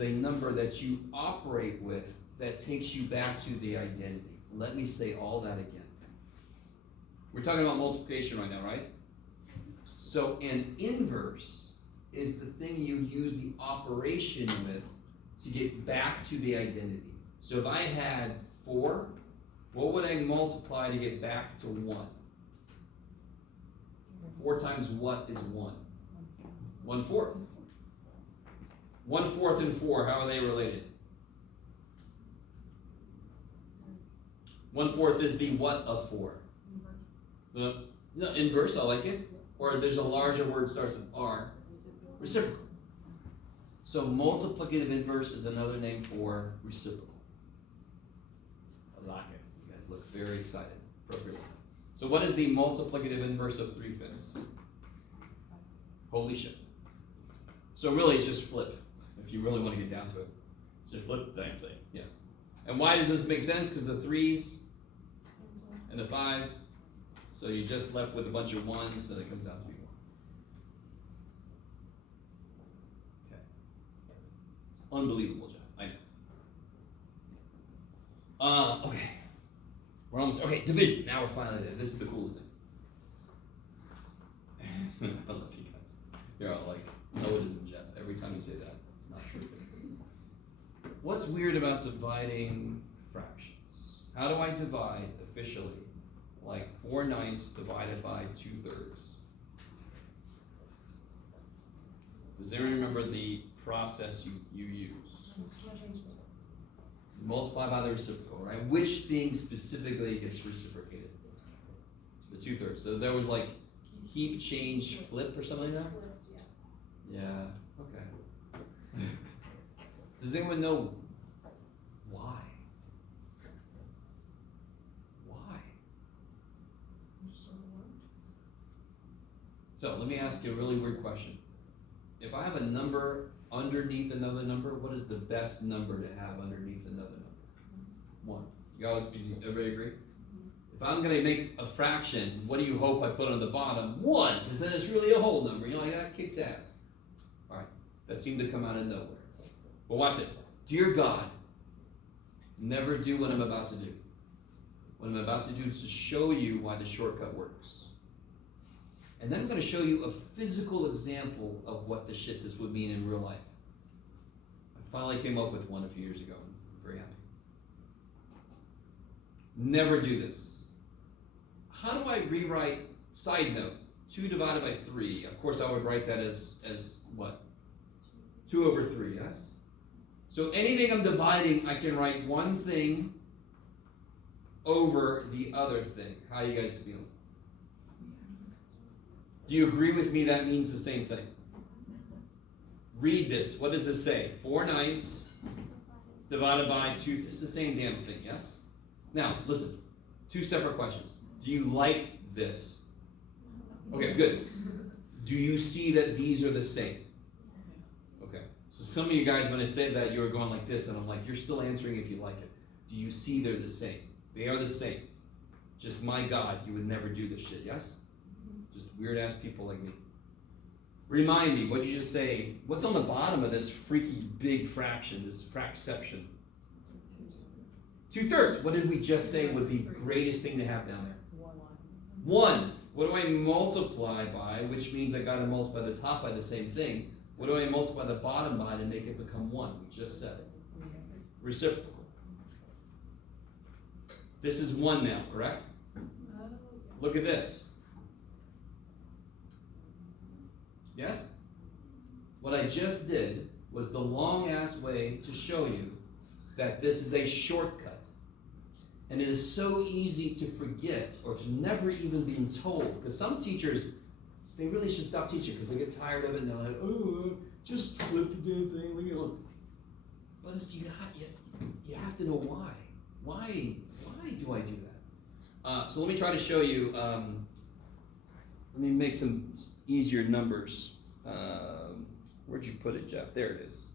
a number that you operate with that takes you back to the identity. Let me say all that again. We're talking about multiplication right now, right? So an inverse is the thing you use the operation with to get back to the identity. So if I had 4, what would I multiply to get back to 1? 4 times what is 1? 1/4. 1/4 and 4, how are they related? 1/4 is the what of 4? No, inverse, I like it. Or there's a larger word starts with R. Reciprocal. So multiplicative inverse is another name for reciprocal. I like it. You guys look very excited. Appropriately. So what is the multiplicative inverse of 3/5? Holy shit. So really it's just flip. If you really want to get down to it. Just flip the damn thing. Yeah. And why does this make sense? Because the 3s and the 5s. So you're just left with a bunch of 1s, so it comes out to be 1. Okay. It's unbelievable, Jeff. I know. Okay. We're almost, okay, division. Now we're finally there. This is the coolest thing. I love you guys. You're all like, no it isn't, Jeff. Every time you say that, it's not true. What's weird about dividing fractions? How do I divide officially? Like 4/9 divided by 2/3. Does anyone remember the process you use? Multiply by the reciprocal, right? Which thing specifically gets reciprocated? The 2/3. So there was like keep, change, flip, or something like that? Flipped, yeah. Yeah, okay. Does anyone know why? Why? So let me ask you a really weird question. If I have a number underneath another number, what is the best number to have underneath another number? 1. Everybody agree? If I'm gonna make a fraction, what do you hope I put on the bottom? 1, because then it's really a whole number. You know, like that kicks ass. All right, that seemed to come out of nowhere. But watch this. Dear God, never do what I'm about to do. What I'm about to do is to show you why the shortcut works. And then I'm going to show you a physical example of what this would mean in real life. I finally came up with one a few years ago. I'm very happy. Never do this. How do I rewrite, side note, 2 divided by 3? Of course, I would write that as what? 2 over 3, yes? So anything I'm dividing, I can write one thing over the other thing. How do you guys feel? Do you agree with me that means the same thing? Read this. What does this say? 4/9 divided by 2. It's the same damn thing, yes? Now, listen. 2 separate questions. Do you like this? Okay, good. Do you see that these are the same? Okay. So some of you guys, when I said that, you were going like this, and I'm like, you're still answering if you like it. Do you see they're the same? They are the same. Just my God, you would never do this shit, yes? Just weird-ass people like me. Remind me, what did you just say? What's on the bottom of this freaky big fraction, this fracception? 2/3. What did we just say would be greatest thing to have down there? 1. What do I multiply by? Which means I got to multiply the top by the same thing. What do I multiply the bottom by to make it become 1? We just said it. Reciprocal. This is 1 now, correct? Look at this. Yes? What I just did was the long-ass way to show you that this is a shortcut. And it is so easy to forget or to never even being told. Because some teachers, they really should stop teaching because they get tired of it and they're like, oh, just flip the damn thing, leave me alone. But you have to know why. Why do I do that? So let me try to show you, let me make some easier numbers. Where'd you put it, Jeff? There it is.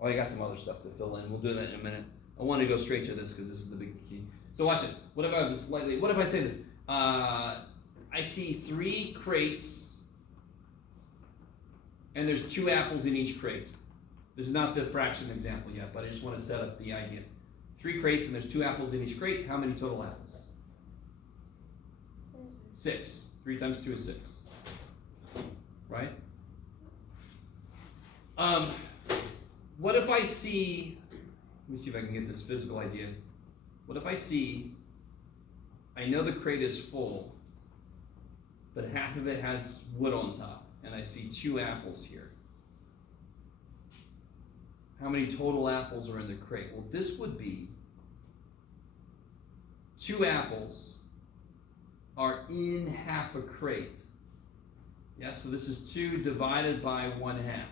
Oh, I got some other stuff to fill in. We'll do that in a minute. I want to go straight to this because this is the big key. So watch this. What if I say this? I see 3 crates and there's 2 apples in each crate. This is not the fraction example yet, but I just want to set up the idea. 3 crates and there's 2 apples in each crate. How many total apples? 6. 3 times 2 is 6. Right? What if I see, let me see if I can get this physical idea. What if I know the crate is full, but half of it has wood on top, and I see 2 apples here. How many total apples are in the crate? Well, this would be 2 apples are in half a crate. Yeah, so this is 2 divided by 1/2.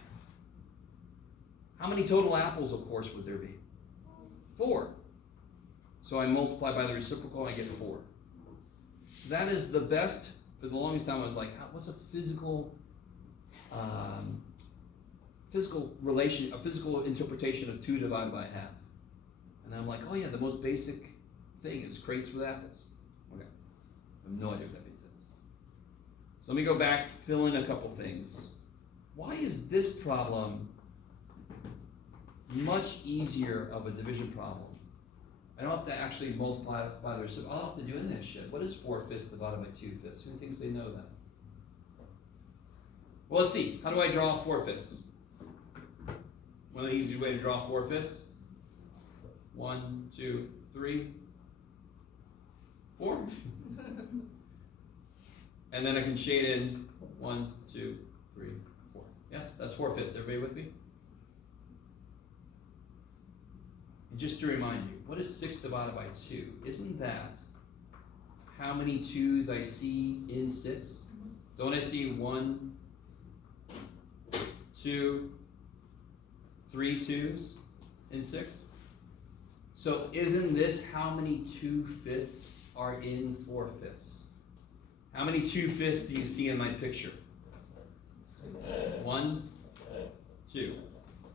How many total apples, of course, would there be? 4. So I multiply by the reciprocal, I get 4. So that is the best. For the longest time, I was like, what's a physical interpretation of 2 divided by 1/2? And I'm like, oh yeah, the most basic thing is crates with apples. Okay, I have no idea what that makes sense. So let me go back, fill in a couple things. Why is this problem much easier of a division problem? I don't have to actually multiply by the reciprocal. I'll have to do in that shit. What is 4/5 divided by 2/5? Who thinks they know that? Well, let's see. How do I draw 4/5? One of the easy way to draw 4/5. 1, 2, 3, 4. And then I can shade in 1, 2, 3, 4. Yes, that's 4/5. Everybody with me? And just to remind you, what is 6 divided by 2? Isn't that how many 2s I see in 6? Don't I see 1, 2, 3 2s in 6? So isn't this how many 2/5 are in 4/5? How many 2/5 do you see in my picture? 1, 2.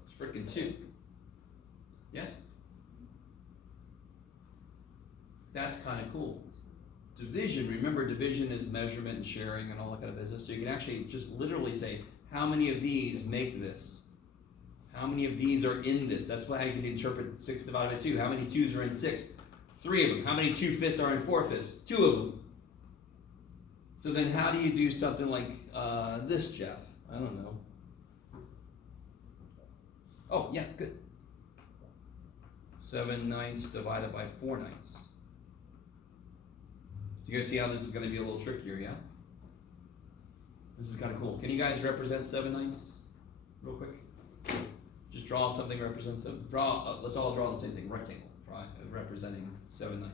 It's freaking 2. Yes? That's kind of cool. Division, remember division is measurement and sharing and all that kind of business. So you can actually just literally say, how many of these make this? How many of these are in this? That's why you can interpret 6 divided by 2. How many 2's are in 6? 3 of them. How many 2/5 are in 4/5? 2 of them. So then how do you do something like this, Jeff? I don't know. Oh, yeah, good. 7/9 divided by 4/9. Do you guys see how this is going to be a little trickier, yeah? This is kind of cool. Can you guys represent 7/9 real quick? Just draw something represents them. Let's all draw the same thing, rectangle, representing 7/9.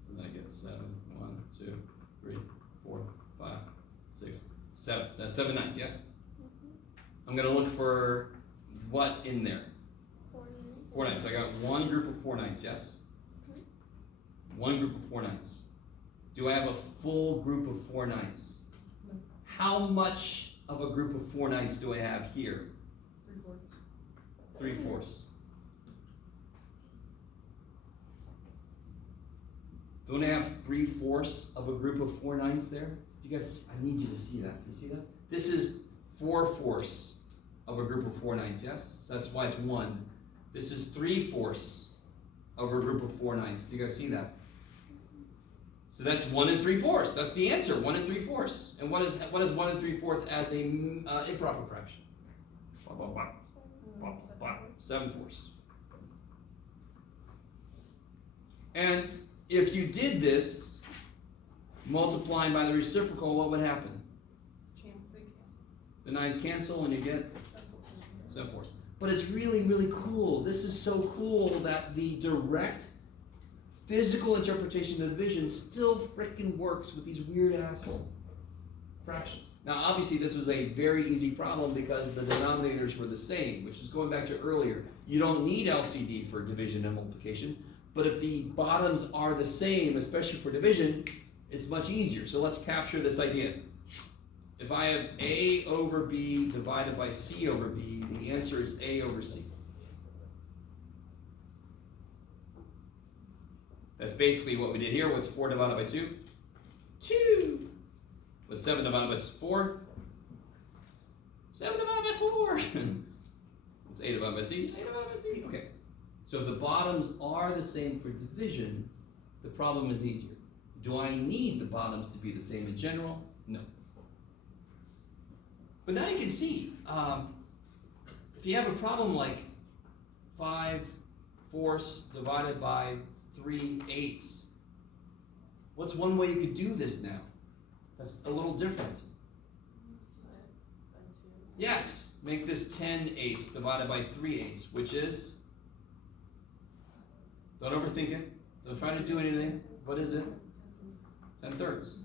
So then I get 7, 1, 2, 3, 4, 5, 6, 7. That's 7/9, yes? I'm gonna look for what in there? 4/9. So I got one group of 4/9, yes? One group of 4/9. Do I have a full group of 4/9? No. How much of a group of 4/9 do I have here? 3/4. 3/4. Don't I have 3/4 of a group of 4/9 there? Do you guys? I need you to see that. Do you see that? This is 4/4 of a group of 4/9. Yes, so that's why it's 1. This is 3/4 of a group of 4/9. Do you guys see that? So that's 1 3/4. That's the answer. 1 3/4. And what is 1 3/4 as a improper fraction? 7/4. And if you did this, multiplying by the reciprocal, what would happen? The 9's cancel and you get 7/4. But it's really, really cool. This is so cool that the direct physical interpretation of division still freaking works with these weird ass fractions. Now, obviously, this was a very easy problem because the denominators were the same, which is going back to earlier. You don't need LCD for division and multiplication, but if the bottoms are the same, especially for division, it's much easier. So let's capture this idea. If I have A over B divided by C over B, the answer is A over C. That's basically what we did here. What's 4 divided by 2? 2. What's 7 divided by 4? 7 divided by 4. What's A divided by C? A divided by C. Okay. So if the bottoms are the same for division, the problem is easier. Do I need the bottoms to be the same in general? No. But now you can see, if you have a problem like 5/4 divided by 3/8, what's one way you could do this now? That's a little different. Yes, make this 10/8 divided by 3/8, which is, don't overthink it, don't try to do anything. What is it? 10/3.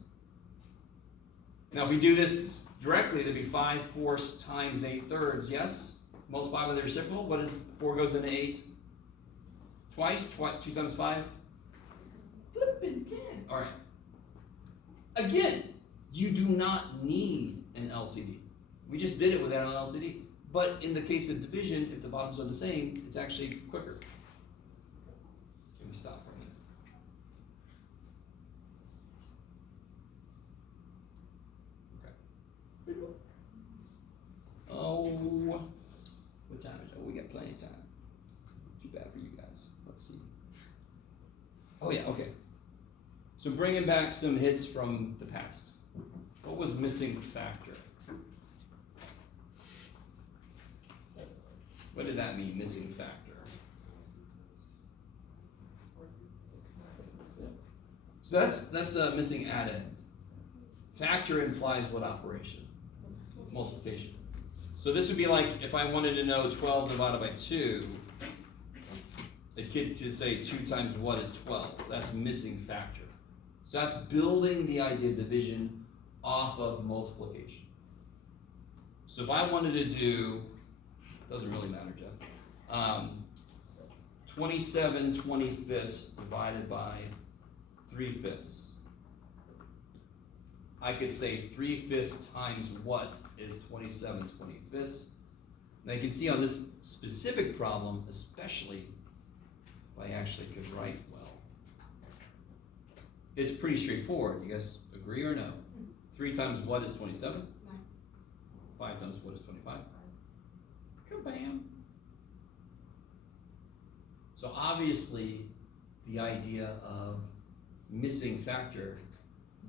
Now if we do this directly, it'd be 5/4 times 8/3, yes? Multiply by the reciprocal, what is, 4 goes into 8? Twice, 2 times 5? Flippin' 10. All right. Again, you do not need an LCD. We just did it without an LCD. But in the case of division, if the bottoms are the same, it's actually quicker. Let me stop for a minute. Okay. Oh, what time is it? Oh, we got plenty of time. Too bad for you guys. Let's see. Oh yeah, okay. So bringing back some hits from the past. What was missing factor? What did that mean, missing factor? So that's missing add end. Factor implies what operation? Multiplication. So this would be like if I wanted to know 12 divided by 2, a kid to say 2 times what is 12. That's missing factor. So that's building the idea of division off of multiplication. So if I wanted to do, doesn't really matter, Jeff, 27 25ths divided by 3/5. I could say 3/5 times what is 27 25ths. And I can see on this specific problem, especially if I actually could write well, it's pretty straightforward. You guys agree or no? 3 times what is 27? 9. 5 times what is 25? Kabam! So obviously, the idea of missing factor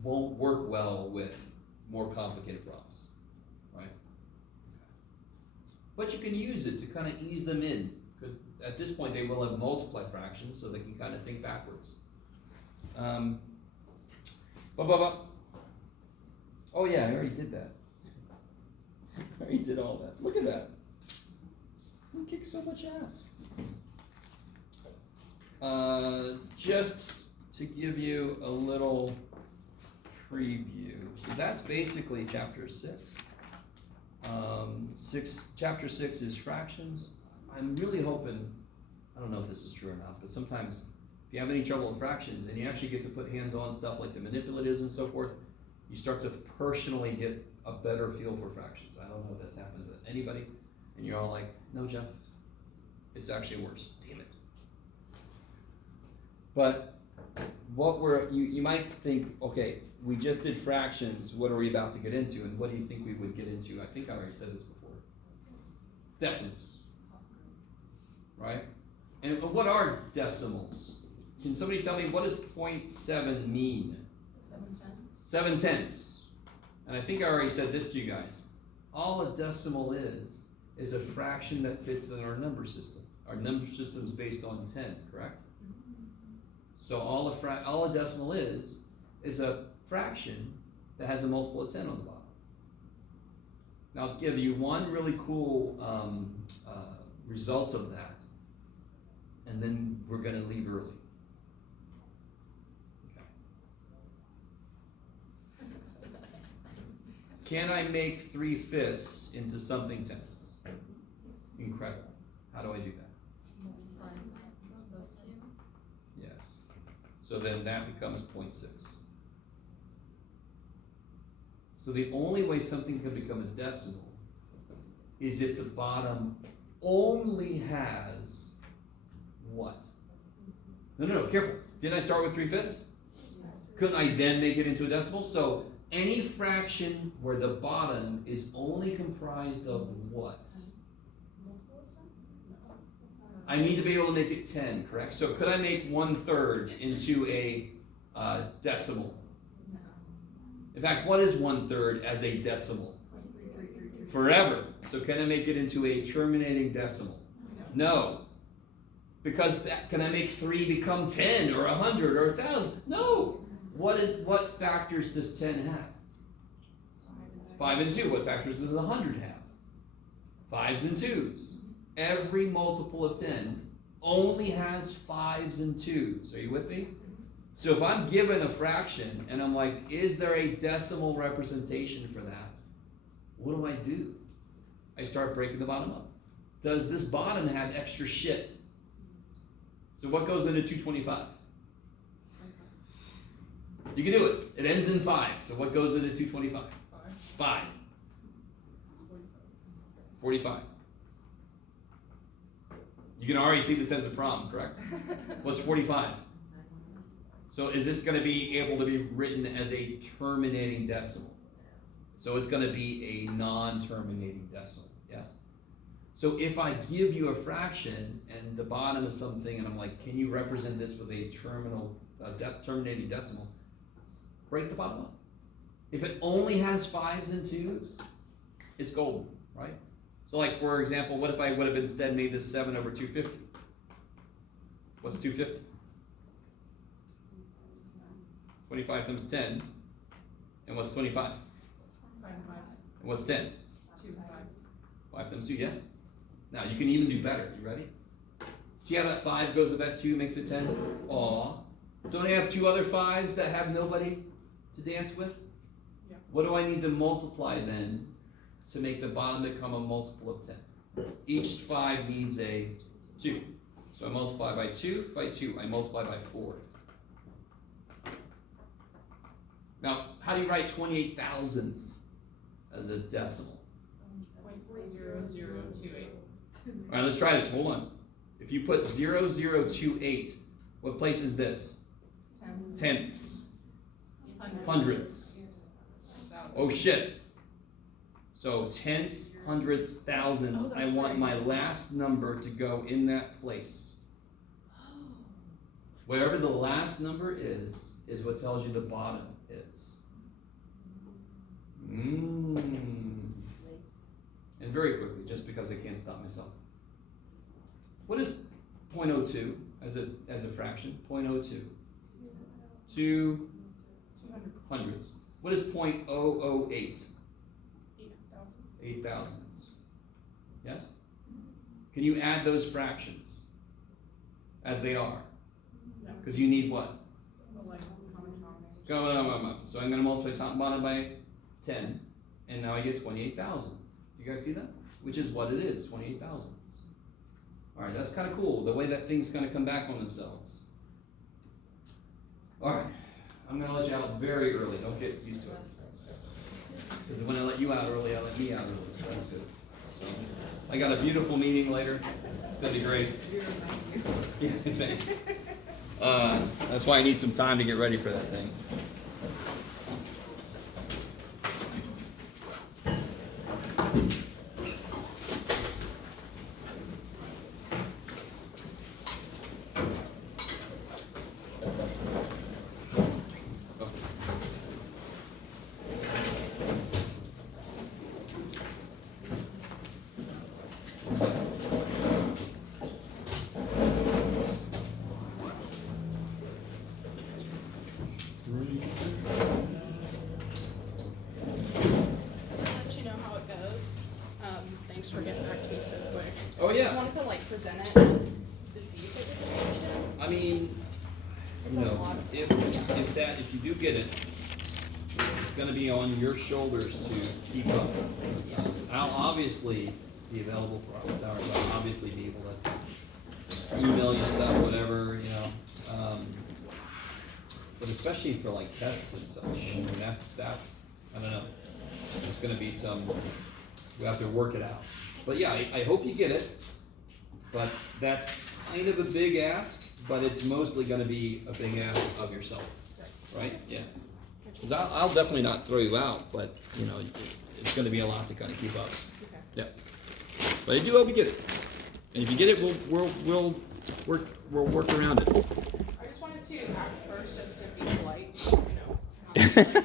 won't work well with more complicated problems, right? But you can use it to kind of ease them in, because at this point they will have multiplied fractions, so they can kind of think backwards. Oh yeah, I already did that. I already did all that. Look at that. You kick so much ass. Just to give you a little preview. So that's basically chapter 6. Chapter 6 is fractions. I'm really hoping, I don't know if this is true or not, but sometimes if you have any trouble with fractions and you actually get to put hands on stuff like the manipulatives and so forth, you start to personally get a better feel for fractions. I don't know if that's happened to anybody, and you're all like, no, Jeff, it's actually worse. Damn it. But what you might think, okay, we just did fractions, what are we about to get into, and what do you think we would get into? I think I already said this before. Decimals, right? And what are decimals? Can somebody tell me what does 0.7 mean? 7/10. 7/10. And I think I already said this to you guys. All a decimal is a fraction that fits in our number system. Our number system is based on 10, correct? So all a decimal is a fraction that has a multiple of 10 on the bottom. Now I'll give you one really cool result of that, and then we're going to leave early. Can I make 3/5 into something tenths? Incredible. How do I do that? Yes. So then that becomes 0.6. So the only way something can become a decimal is if the bottom only has what? No, careful. Didn't I start with 3/5? Couldn't I then make it into a decimal? So any fraction where the bottom is only comprised of what? I need to be able to make it 10, correct? So could I make 1/3 into a decimal? In fact, what is 1/3 as a decimal? Forever. So can I make it into a terminating decimal? No. Because can I make 3 become 10 or 100 or 1,000? No. What factors does 10 have? 5 and 2. What factors does 100 have? 5s and 2s. Every multiple of 10 only has 5s and 2s. Are you with me? So if I'm given a fraction and I'm like, is there a decimal representation for that? What do? I start breaking the bottom up. Does this bottom have extra shit? So what goes into 225? You can do it. It ends in 5. So what goes into 225? 5. 45. You can already see this as a problem, correct? What's 45? So is this going to be able to be written as a terminating decimal? So it's going to be a non-terminating decimal, yes? So if I give you a fraction and the bottom is something and I'm like, can you represent this with a terminating decimal? Break the bottom up. If it only has 5s and 2s, it's golden, right? So like, for example, what if I would have instead made this 7 over 250? What's 250? 25 times 10. And what's 25? 5 and 5, And what's 10? 2 and 5. 5 times 2, yes. Now you can even do better. You ready? See how that 5 goes with that 2, makes it 10? Aw. Don't I have 2 other 5s that have nobody to dance with? Yeah. What do I need to multiply then to make the bottom become a multiple of 10? Each 5 needs a 2. So I multiply by 2, I multiply by 4. Now, how do you write 28,000th as a decimal? 0.0028. Alright, let's try this. Hold on. If you put 0028, what place is this? Tens. Tenths. Hundreds. Hundredths. Thousands. Oh shit. So tenths, hundredths, thousandths. Oh, I that's want right. my last number to go in that place. Wherever the last number is what tells you the bottom is. And very quickly, just because I can't stop myself. What is 0.02 as a fraction? 0.02. 2 hundredths. What is 0.008? 8 thousandths. 8 thousandths. Yes? Can you add those fractions as they are? No. Because you need what? Like common denominator. So I'm going to multiply top and bottom by 10, and now I get 28,000. You guys see that? Which is what it is, 28 thousandths. All right, that's kind of cool, the way that things kind of come back on themselves. All right, I'm going to let you out very early. Don't get used to it. Because when I let you out early, I let me out early, so that's good. So, I got a beautiful meeting later. It's going to be great. Yeah, thanks. That's why I need some time to get ready for that thing. Let you know how it goes. Thanks for getting back to me so quick. Oh I just yeah. wanted to like present it to see if it was an issue. I mean, It's you a know, lot. if you do get it, it's going to be on your shoulders to keep up. I'll obviously be available for office hours. I'll obviously be able to email you stuff, whatever, you know. But especially for like tests and such, I mean, that's I don't know. There's going to be some. We have to work it out. But yeah, I hope you get it. But that's kind of a big ask, but it's mostly going to be a big ask of yourself, right? Yeah. Because I'll definitely not throw you out, but you know, it's going to be a lot to kind of keep up. Okay. Yeah. But I do hope you get it. And if you get it, we'll work around it. I just wanted to ask first, just to be polite, you know. not like, hey,